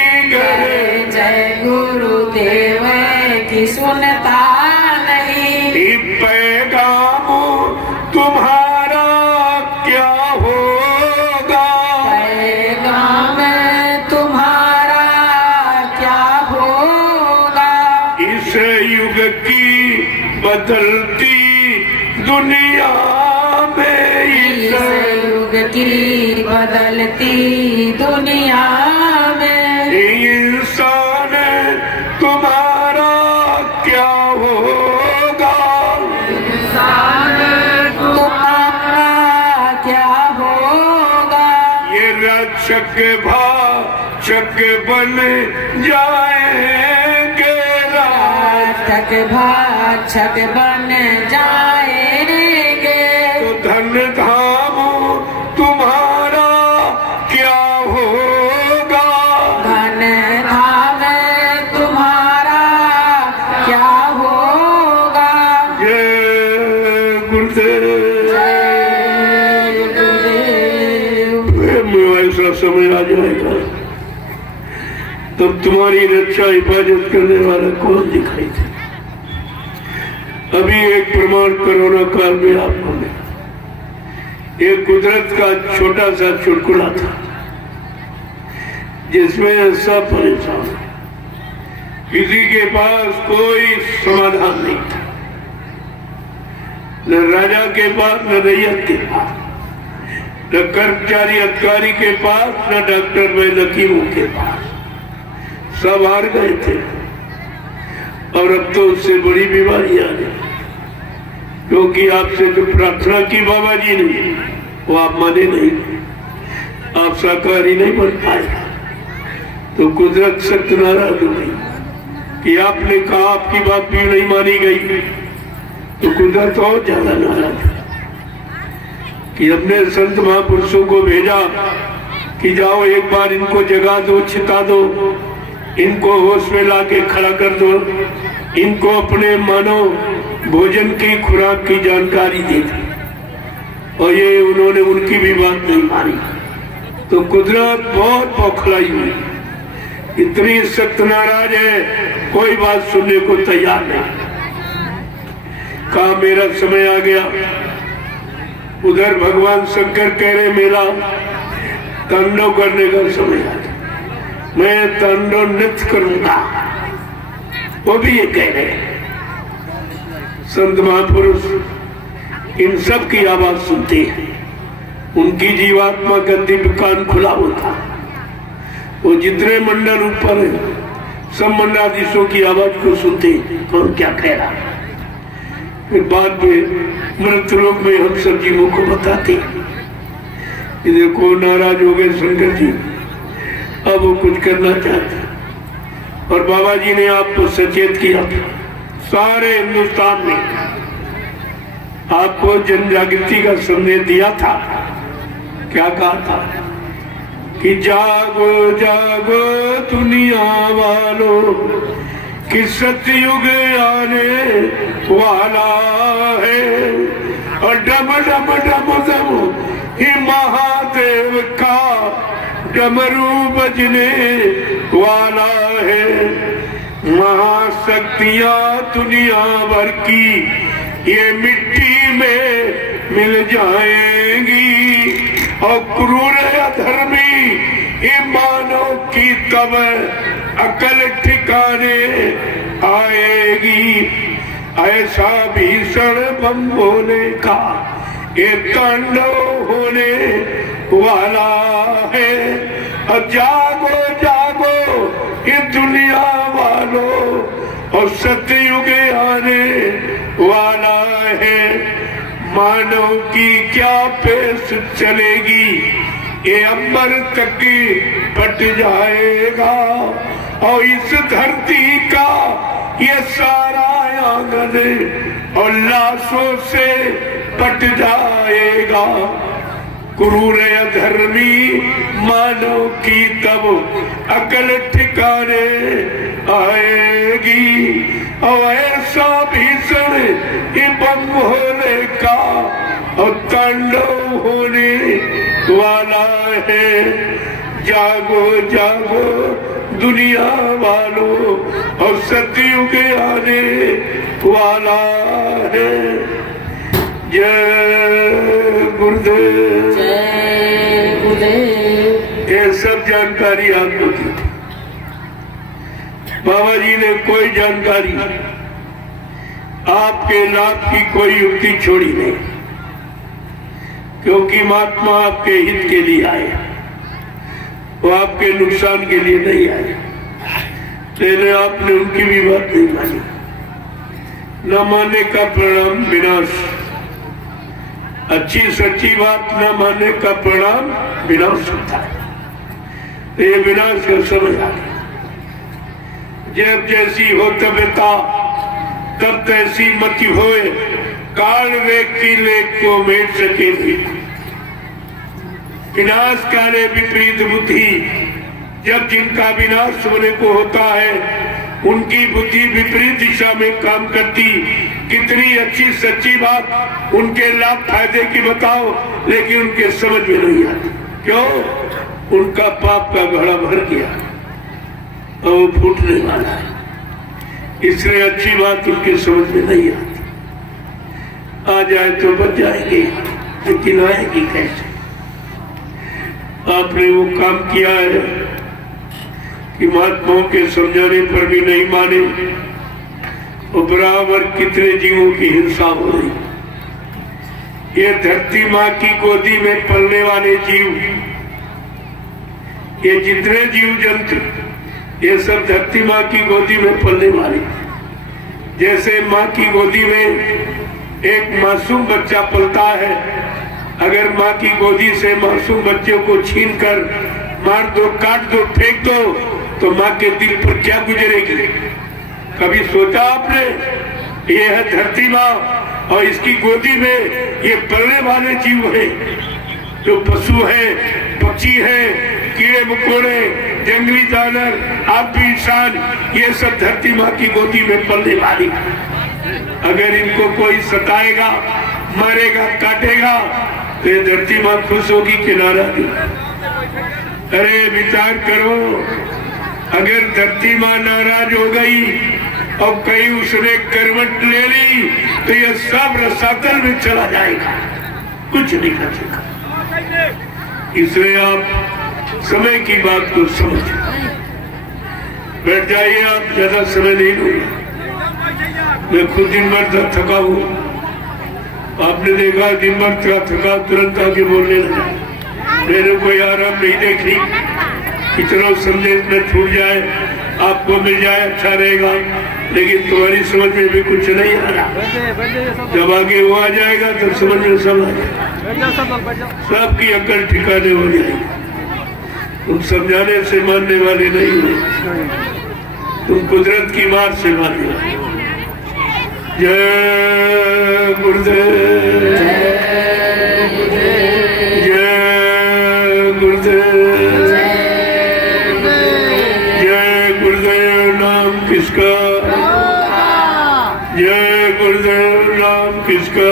जय गुरुदेव की सुनता नहीं, पैगाम तुम्हारा क्या होगा? पैगाम तुम्हारा क्या होगा? इस युग की बदलती दुनिया में, इस इस युग की बदलती दुनिया में, इंसान तुम्हारा क्या होगा? तुम्हारा क्या होगा? ये रक्षक भाषक बन जाएंगे, सार्थक भाक्षक बन जाएंगे। तो धन्य धाम तुम्हारा क्या होगा, धन धाम तुम्हारा क्या होगा। जय गुरुदेव। जय गुरुदेव। ऐसा समय आ जाएगा तब तुम्हारी रक्षा हिफाजत करने वाला कौन दिखाई दे। अभी एक प्रमाण कोरोना काल में आपको मिला, एक कुदरत का छोटा सा चुटकुला था जिसमें सब परेशान, किसी के पास कोई समाधान नहीं था, न राजा के पास न रैयत के पास, न कर्मचारी अधिकारी के पास न डॉक्टर वैद्य हकीमों के पास, सब हार गए थे। और अब तो उससे बड़ी बीमारी आ गई, क्योंकि आपसे जो प्रार्थना की बाबा जी ने वो आप माने नहीं, आप शाकाहारी नहीं बन पाए। तो कुदरत सख्त नाराज हो गई कि आपने कहा आपकी बात भी नहीं मानी गई, तो कुदरत और ज्यादा नाराज कि अपने संत महापुरुषों को भेजा कि जाओ एक बार इनको जगा दो, छिता दो, इनको होश में लाके खड़ा कर दो, इनको अपने मानो भोजन की खुराक की जानकारी दी थी। और ये उन्होंने उनकी भी बात नहीं मानी। तो कुदरत बहुत बौखलाई हुई, इतनी सख्त नाराज है, कोई बात सुनने को तैयार नहीं। कहा मेरा समय आ गया। उधर भगवान शंकर कह रहे मेरा तांडव करने का समय आ गया, मैं तांडव नृत्य करूंगा। वो भी ये कह रहे। संत महापुरुष इन सब की आवाज सुनते हैं, उनकी जीवात्मा का दिव्य कान खुला होता। वो जितने मंडल ऊपर है सब मंडलाधीशों की आवाज को सुनते हैं, कौन क्या कह रहा है। फिर बाद में मृत्यु लोक में हम सब जीवों को बताते कि देखो नाराज हो गए शंकर जी, अब वो कुछ करना चाहते। और बाबा जी ने आपको सचेत किया था, सारे हिंदुस्तान में आपको जन जागृति का संदेश दिया था। क्या कहा था कि जागो जागो दुनिया वालों कि सतयुग आने वाला है। और डम डम डम डम ही महादेव का डमरू बजने वाला है। महाशक्तियां दुनिया भर की ये मिट्टी में मिल जाएंगी। और क्रूर अधर्मी ईमानों की तब अकल ठिकाने आएगी। ऐसा भीषण बम भोले का ये तांडव होने वाला है। और जागो जागो ये दुनिया वालों, और सतयुग आने वाला है। मानव की क्या पेश चलेगी, ये अंबर तक पट जाएगा। और इस धरती का ये सारा आंगन और लाशों से पट जाएगा। क्रूर अधर्मी मानव की तब अकल ठिकाने आएगी। और ऐसा भीषण बम भोले का और तांडव होने वाला है। जागो जागो दुनिया वालों, और सतयुग आने वाला है। जय गुरुदेव। जय गुरुदेव। ये सब जानकारी आपको दी थी। बाबा जी ने कोई जानकारी आपके लाभ की कोई युक्ति छोड़ी नहीं, क्योंकि महात्मा आपके हित के लिए आए, वो आपके नुकसान के लिए नहीं आए। लेकिन आपने उनकी भी बात नहीं मानी। न मानने का परिणाम विनाश, अच्छी सच्ची बात न मानने का परिणाम विनाश होता है। ये विनाश का समय आ गया। जब जैसी हो तबियता तब तैसी मति होए काल व्यक्ति लेख को मेट सके थी। विनाश कार्य विपरीत बुद्धि, जब जिनका विनाश होने को होता है उनकी बुद्धि विपरीत दिशा में काम करती। कितनी अच्छी सच्ची बात उनके लाभ फायदे की बताओ, लेकिन उनके समझ में नहीं आती। क्यों? उनका पाप का घड़ा भर गया और वो फूटने वाला है, इसलिए अच्छी बात उनके समझ में नहीं आती। आ जाए तो बच जाएंगे, लेकिन आएगी कैसे? आपने वो काम किया है कि महात्माओं के समझाने पर भी नहीं माने और बराबर कितने जीवों की हिंसा हो रही। ये धरती माँ की गोदी में पलने वाले जीव, ये जितने जीव जंतु, ये सब धरती माँ की गोदी में पलने वाले। जैसे माँ की गोदी में एक मासूम बच्चा पलता है, अगर माँ की गोदी से मासूम बच्चे को छीनकर मार दो, काट दो, फेंक दो, तो माँ के दिल पर क्या गुजरेगी? कभी सोचा आपने? ये है धरती माँ और इसकी गोदी में ये पलने वाले जीव हैं, जो पशु है, पक्षी है, कीड़े मकोड़े, जंगली जानवर, आप भी इंसान, ये सब धरती माँ की गोदी में पलने वाली। अगर इनको कोई सताएगा, मारेगा, काटेगा, तो ये धरती माँ खुश होगी कि नाराज? अरे विचार करो, अगर धरती माँ नाराज हो गई और कहीं उसने करवट ले ली तो ये सब रसातल में चला जाएगा, कुछ नहीं कर सकता। इसलिए आप समय की बात को समझिए। बैठ जाइए, आप ज्यादा समय नहीं लूंगा। मैं खुद दिन भर थका हूँ, आपने देखा दिन भर थका तुरंत आके बोलने लगा। मैंने कोई आराम नहीं देखी कि चलो संदेश में छूट जाए, आपको मिल जाए, अच्छा रहेगा, लेकिन तुम्हारी समझ में भी कुछ नहीं आ रहा। जब आगे वो आ जाएगा तो समझ में सब आ जाएगा, सबकी अकल ठिकाने हो जाएगी। तुम समझाने से मानने वाले नहीं हो, तुम कुदरत की मार से मानने वाले। जय गुरुदेव, जय गुरुदेव, जय गुरुदेव। नाम किसका? जय गुरुदेव। नाम किसका?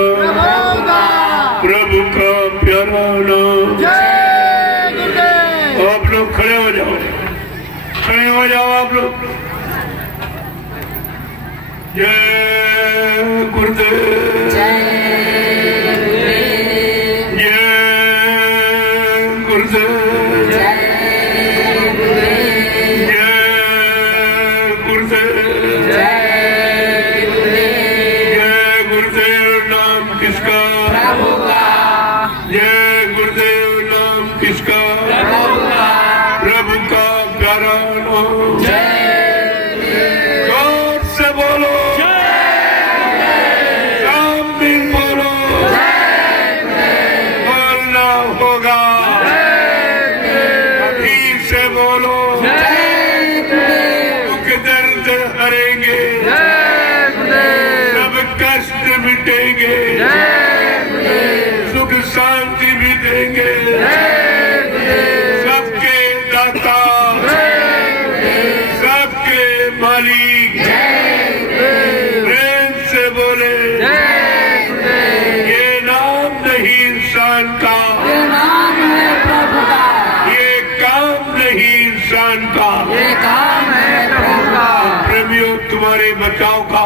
प्रभु का प्यारा नाम। आप लोग खड़े हो जाओ, खड़े हो जाओ आप लोग। जय गुरुदेव, जय गुरुदेव, जय गुरुदेव, जय गुरुदेव। नाम किसका? जय गुरुदेव। नाम किसका? प्रभु का प्यारा नाम। जोर से बोलो, बोलना होगा, अभी से बोलो, दुख दर्द हरेंगे, सब कष्ट मिटेंगे, सुख शांति भी देंगे, सबके दाता, सबके मालिक। प्रेम से बोले, ये नाम नहीं इंसान का, ये नाम है प्रभु का, ये काम नहीं इंसान का, ये काम है प्रभु का। प्रेमियों, तुम्हारे बचाव का,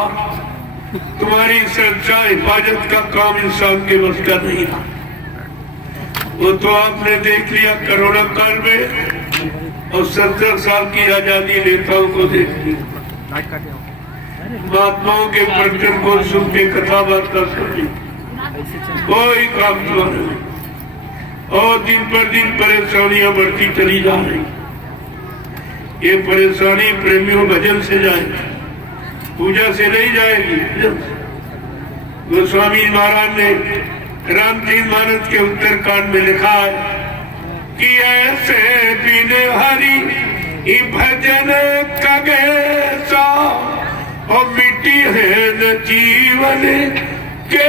तुम्हारी सुरक्षा हिफाजत का काम इंसान के बस का नहीं था। वो तो आपने देख लिया कोरोना काल में, और 70 साल की आजादी नेताओं को देख लिया, महात्माओं के प्रवचन को सुन के कथा वार्ता सुनी, कोई काम नहीं, और दिन पर दिन परेशानियां बढ़ती चली जा रही। ये परेशानी प्रेमियों भजन से जाएगी, पूजा से नहीं जाएगी। गोस्वामी महाराज ने रामचरित मानस के उत्तरकांड में लिखा है कि ऐसे बिन हरि भजन कगेसा और मिट्टी है न जीवन के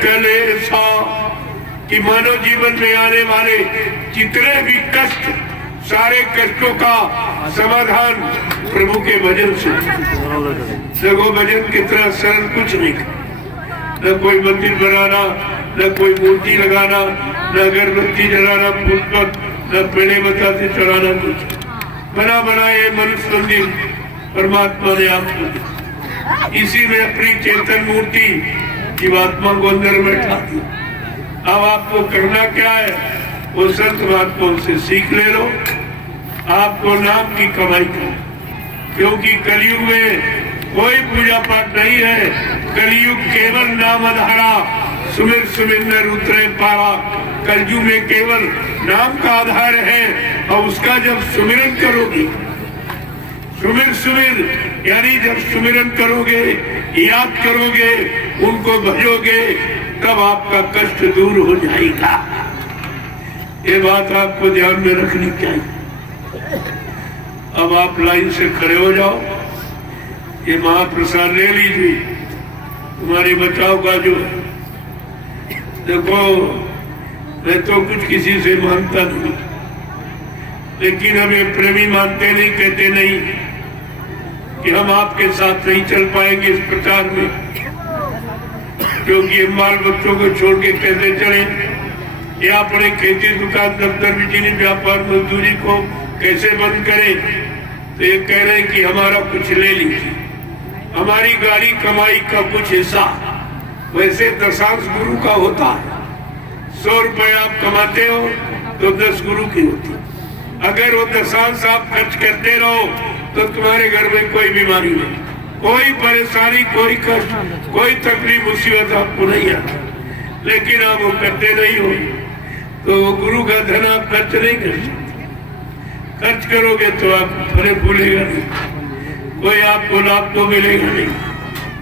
कलेसा, कि मानव जीवन में आने वाले जितने भी कष्ट, सारे कष्टों का समाधान प्रभु के भजन से। देखो भजन कितना सरल, कुछ नहीं, न कोई मंदिर बनाना, न कोई मूर्ति लगाना, न अगरबत्ती जलाना, पुष्प, न पेड़े बताते चढ़ाना, कुछ बना बनाए मनुष्य मंदिर परमात्मा ने आपको इसी में अपनी चेतन मूर्ति जीवात्मा को अंदर बैठा दिया। अब आपको करना क्या है, वो संत महात्माओं से सीख ले लो, आपको नाम की कमाई करो, क्योंकि कलयुग में कोई पूजा पाठ नहीं है। कलयुग केवल नाम आधारा, सुमिर सुमिर न रुद्रे पारा। कलयुग में केवल नाम का आधार है, और उसका जब सुमिरन करोगे, सुमिर सुमिर यानी जब सुमिरन करोगे, याद करोगे, उनको भजोगे, तब आपका कष्ट दूर हो जाएगा। ये बात आपको ध्यान में रखनी चाहिए। अब आप लाइन से खड़े हो जाओ, ये महाप्रसाद ले लीजिए, तुम्हारे बचाव का जो है। देखो मैं तो कुछ किसी से मांगता नहीं, लेकिन हमें प्रेमी मानते नहीं, कहते नहीं कि हम आपके साथ नहीं चल पाएंगे इस प्रचार में, क्योंकि हम बाल बच्चों को छोड़ के कैसे चले, या अपने खेती दुकान दफ्तर बिजली व्यापार मजदूरी को कैसे बंद करें। तो ये कह रहे हैं कि हमारा कुछ ले लीजिए, हमारी गाड़ी कमाई का कुछ हिस्सा। वैसे दशांश गुरु का होता है, 100 रुपए आप कमाते हो तो 10 गुरु की होती। अगर वो दशांश आप खर्च करते रहो तो तुम्हारे घर में कोई बीमारी नहीं, कोई परेशानी, कोई कष्ट, कोई तकलीफ मुसीबत आपको नहीं आती। लेकिन आप वो करते नहीं हो, तो वो गुरु का धन आप खर्च नहीं कर सकते। खर्च करोगे तो आप फले फूलेगा नहीं, कोई आपको लाभ तो मिलेगा नहीं।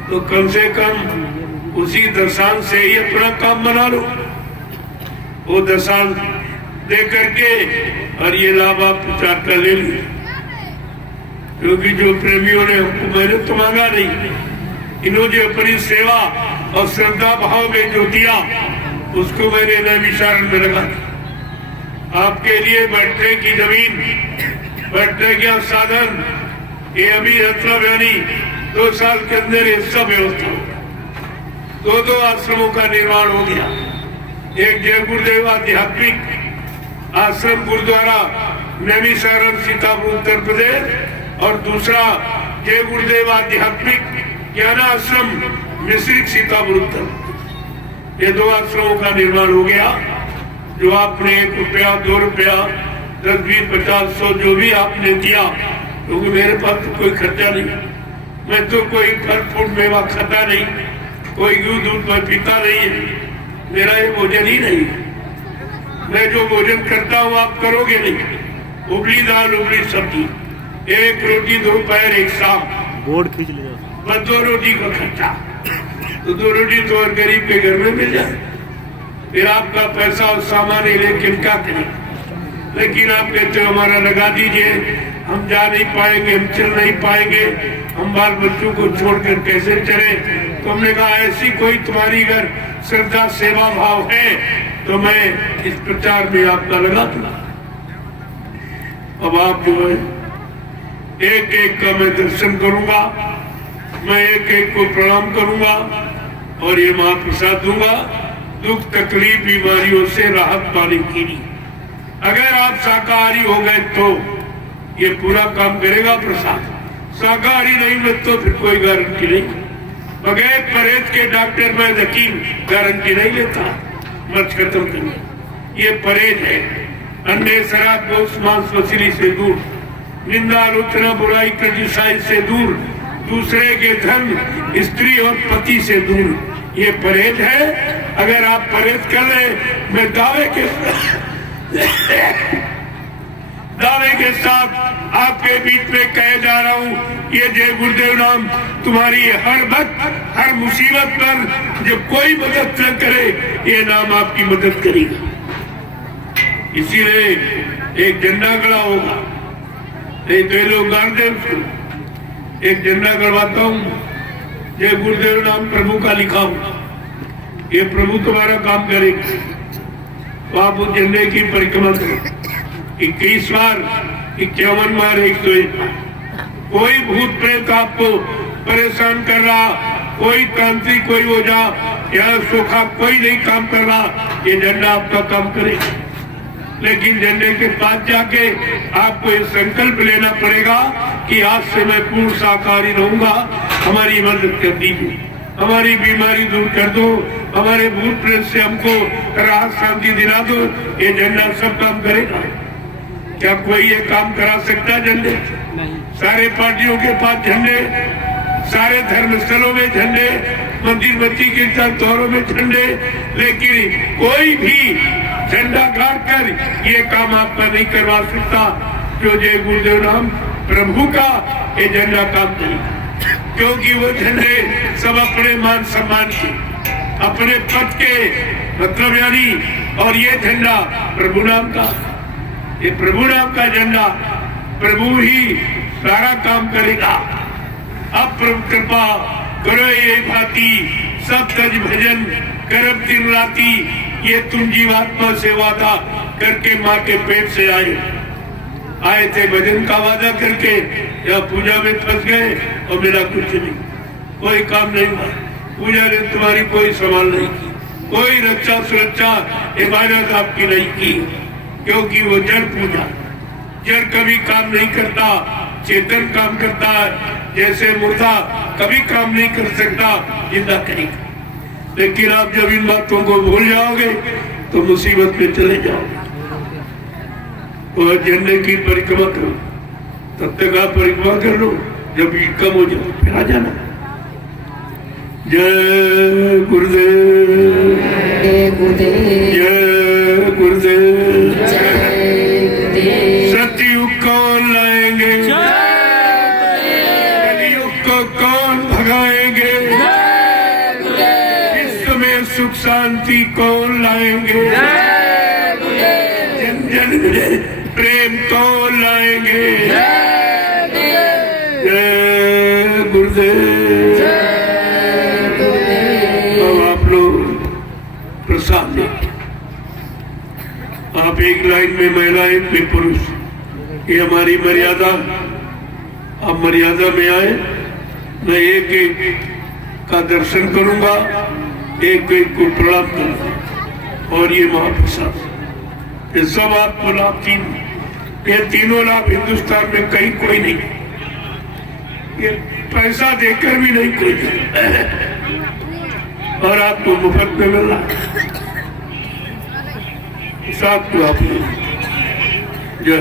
तो कम से कम उसी दशांश से ही अपना काम बना लो, वो दशांश दे करके, और ये लाभ आप प्रचार का ले लीजिए। क्योंकि जो प्रेमियों ने हमको, मैंने तो मांगा नहीं, इन्होंने अपनी सेवा और श्रद्धा भाव में जो दिया उसको मैंने नैमिषारण में लगा दिया। आपके लिए बैठने की जमीन, बैठने का साधन, ये अभी मतलब यानी 2 साल के अंदर ये सब व्यवस्था हो गया। 2 आश्रमों का निर्माण हो गया। एक जय गुरुदेव आध्यात्मिक आश्रम गुरुद्वारा नैमिषारण सीतापुर उत्तर प्रदेश, और दूसरा जय गुरुदेव आध्यात्मिक ज्ञान आश्रम मिश्रिक सीतापुर उत्तर प्रदेश। ये 2 आश्रमों का निर्माण हो गया। जो आपने 1 रुपया, 2 रुपया, 10, 20, 50, 100 जो भी आपने दिया, क्योंकि मेरे पास तो कोई खर्चा नहीं, मैं तो कोई फल फूल मेवा खाता नहीं, कोई दूध दूध मैं पीता नहीं है, मेरा ये भोजन ही नहीं है। मैं जो भोजन करता हूँ आप करोगे नहीं। उबली दाल, उबली सब्जी, 1 रोटी दोपहर, 1 शाम, बोर्ड खींच ले, बस 2 रोटी का खर्चा। तो 2 रोटी तो और गरीब के घर में मिल जाए, फिर आपका पैसा और सामान लेकिन क्या करें। लेकिन आप कहते हो हमारा लगा दीजिए, हम जा नहीं पाएंगे, हम चल नहीं पाएंगे, हम बाल बच्चों को छोड़कर कैसे चले। तो हमने कहा ऐसी कोई तुम्हारी अगर श्रद्धा सेवा भाव है तो मैं इस प्रचार में आपका लगा दूंगा। अब आप जो है एक एक का मैं दर्शन करूंगा, मैं एक एक को प्रणाम करूंगा और ये महाप्रसाद दूंगा। दुख तकलीफ बीमारियों से राहत पाने के लिए अगर आप शाकाहारी हो गए तो ये पूरा काम करेगा प्रसाद। शाकाहारी नहीं में तो फिर कोई गारंटी नहीं। बगैर परहेज के डॉक्टर में यकीन गारंटी नहीं लेता मर्ज खत्म करने। ये परहेज है। अंडे, शराब, गोश्त, मांस, मछली से दूर, निंदा, आलोचना, बुराई, क्रिटिसाइज से दूर, दूसरे के धन, स्त्री और पति से दूर, ये परहेज है। अगर आप परहेज कर ले, मैं दावे के साथ आपके बीच में कह जा रहा हूँ, ये जय गुरुदेव नाम तुम्हारी हर वक्त हर मुसीबत पर जब कोई मदद न करे, ये नाम आपकी मदद करेगा। इसीलिए एक झंडा गड़ा होगा, नहीं तो लोग गाड़ दे उसको। एक झंडा गड़वाता हूँ, जय गुरुदेव नाम प्रभु का लिखा हो, ये प्रभु तुम्हारा काम करेगा। तो आप उस झंडे की परिक्रमा करें 21 बार, 51 बार, 101 बार। कोई भूत प्रेत आपको परेशान कर रहा, कोई तांत्रिक, कोई ओझा या सोखा कोई नहीं काम कर रहा, ये झंडा आपका काम करेगा। लेकिन झंडे के पास जाके आपको ये संकल्प लेना पड़ेगा कि आज से मैं पूर्ण शाकाहारी रहूंगा, हमारी मदद कर दीजिए, हमारी बीमारी दूर कर दो, हमारे भूत प्रेत से हमको राहत शांति दिला दो। ये झंडा सब काम करेगा। क्या कोई ये काम करा सकता है? झंडे सारे पार्टियों के पास झंडे, सारे धर्म स्थलों में झंडे, मंदिर बत्ती के तौरों में झंडे, लेकिन कोई भी झंडा गाड़ कर ये काम आपका नहीं करवा सकता। जो जय गुरुदेव नाम प्रभु का ये झंडा काम करेगा, क्योंकि वो झंडे सब अपने मान सम्मान के, अपने पद के मतलब यानी, और ये झंडा प्रभु नाम का, ये प्रभु नाम का झंडा, प्रभु ही सारा काम करेगा। अब प्रभु कृपा करो ये भांति, सब तज भजन करब दिन राती, ये तुम जीवात्मा से वादा करके माँ के पेट से आए थे भजन का वादा करके, या पूजा में फंस गए और मेरा कुछ नहीं, कोई काम नहीं हुआ, पूजा ने तुम्हारी कोई सवाल नहीं की, कोई रक्षा सुरक्षा इबादत आपकी नहीं की, क्योंकि वो जड़ पूजा, जड़ कभी काम नहीं करता, चेतन काम करता है। जैसे मुर्दा कभी काम नहीं कर सकता, जिंदा करेगा। लेकिन आप जब इन बातों को भूल जाओगे तो मुसीबत में चले जाओगे। और झंडे की परिक्रमा करो, तब तक आप परिक्रमा कर लो, जब ये कम हो जाए फिर आ जाना। जय गुरुदेव, जय गुरुदेव, जय गुरुदेव। सतयुग कौन लाएंगे, कलयुग को कौन भगाएंगे, विश्व में सुख शांति कौन लाएंगे, जन जन में प्रेम कौन लाएंगे। जय गुरुदेव। अब आप लोग प्रसाद लें। आप एक लाइन में महिला, एक में पुरुष, ये हमारी मर्यादा। आप मर्यादा में आए, मैं एक एक का दर्शन करूंगा, एक एक को प्रणाम करूंगा, और ये महाप्रसाद, ये सब आपको लाभ, ये तीनों लाभ हिंदुस्तान में कहीं कोई नहीं, ये पैसा देकर भी नहीं कोई दे, और आपको मुफ्त में मिल रहा है। साथ को आप जय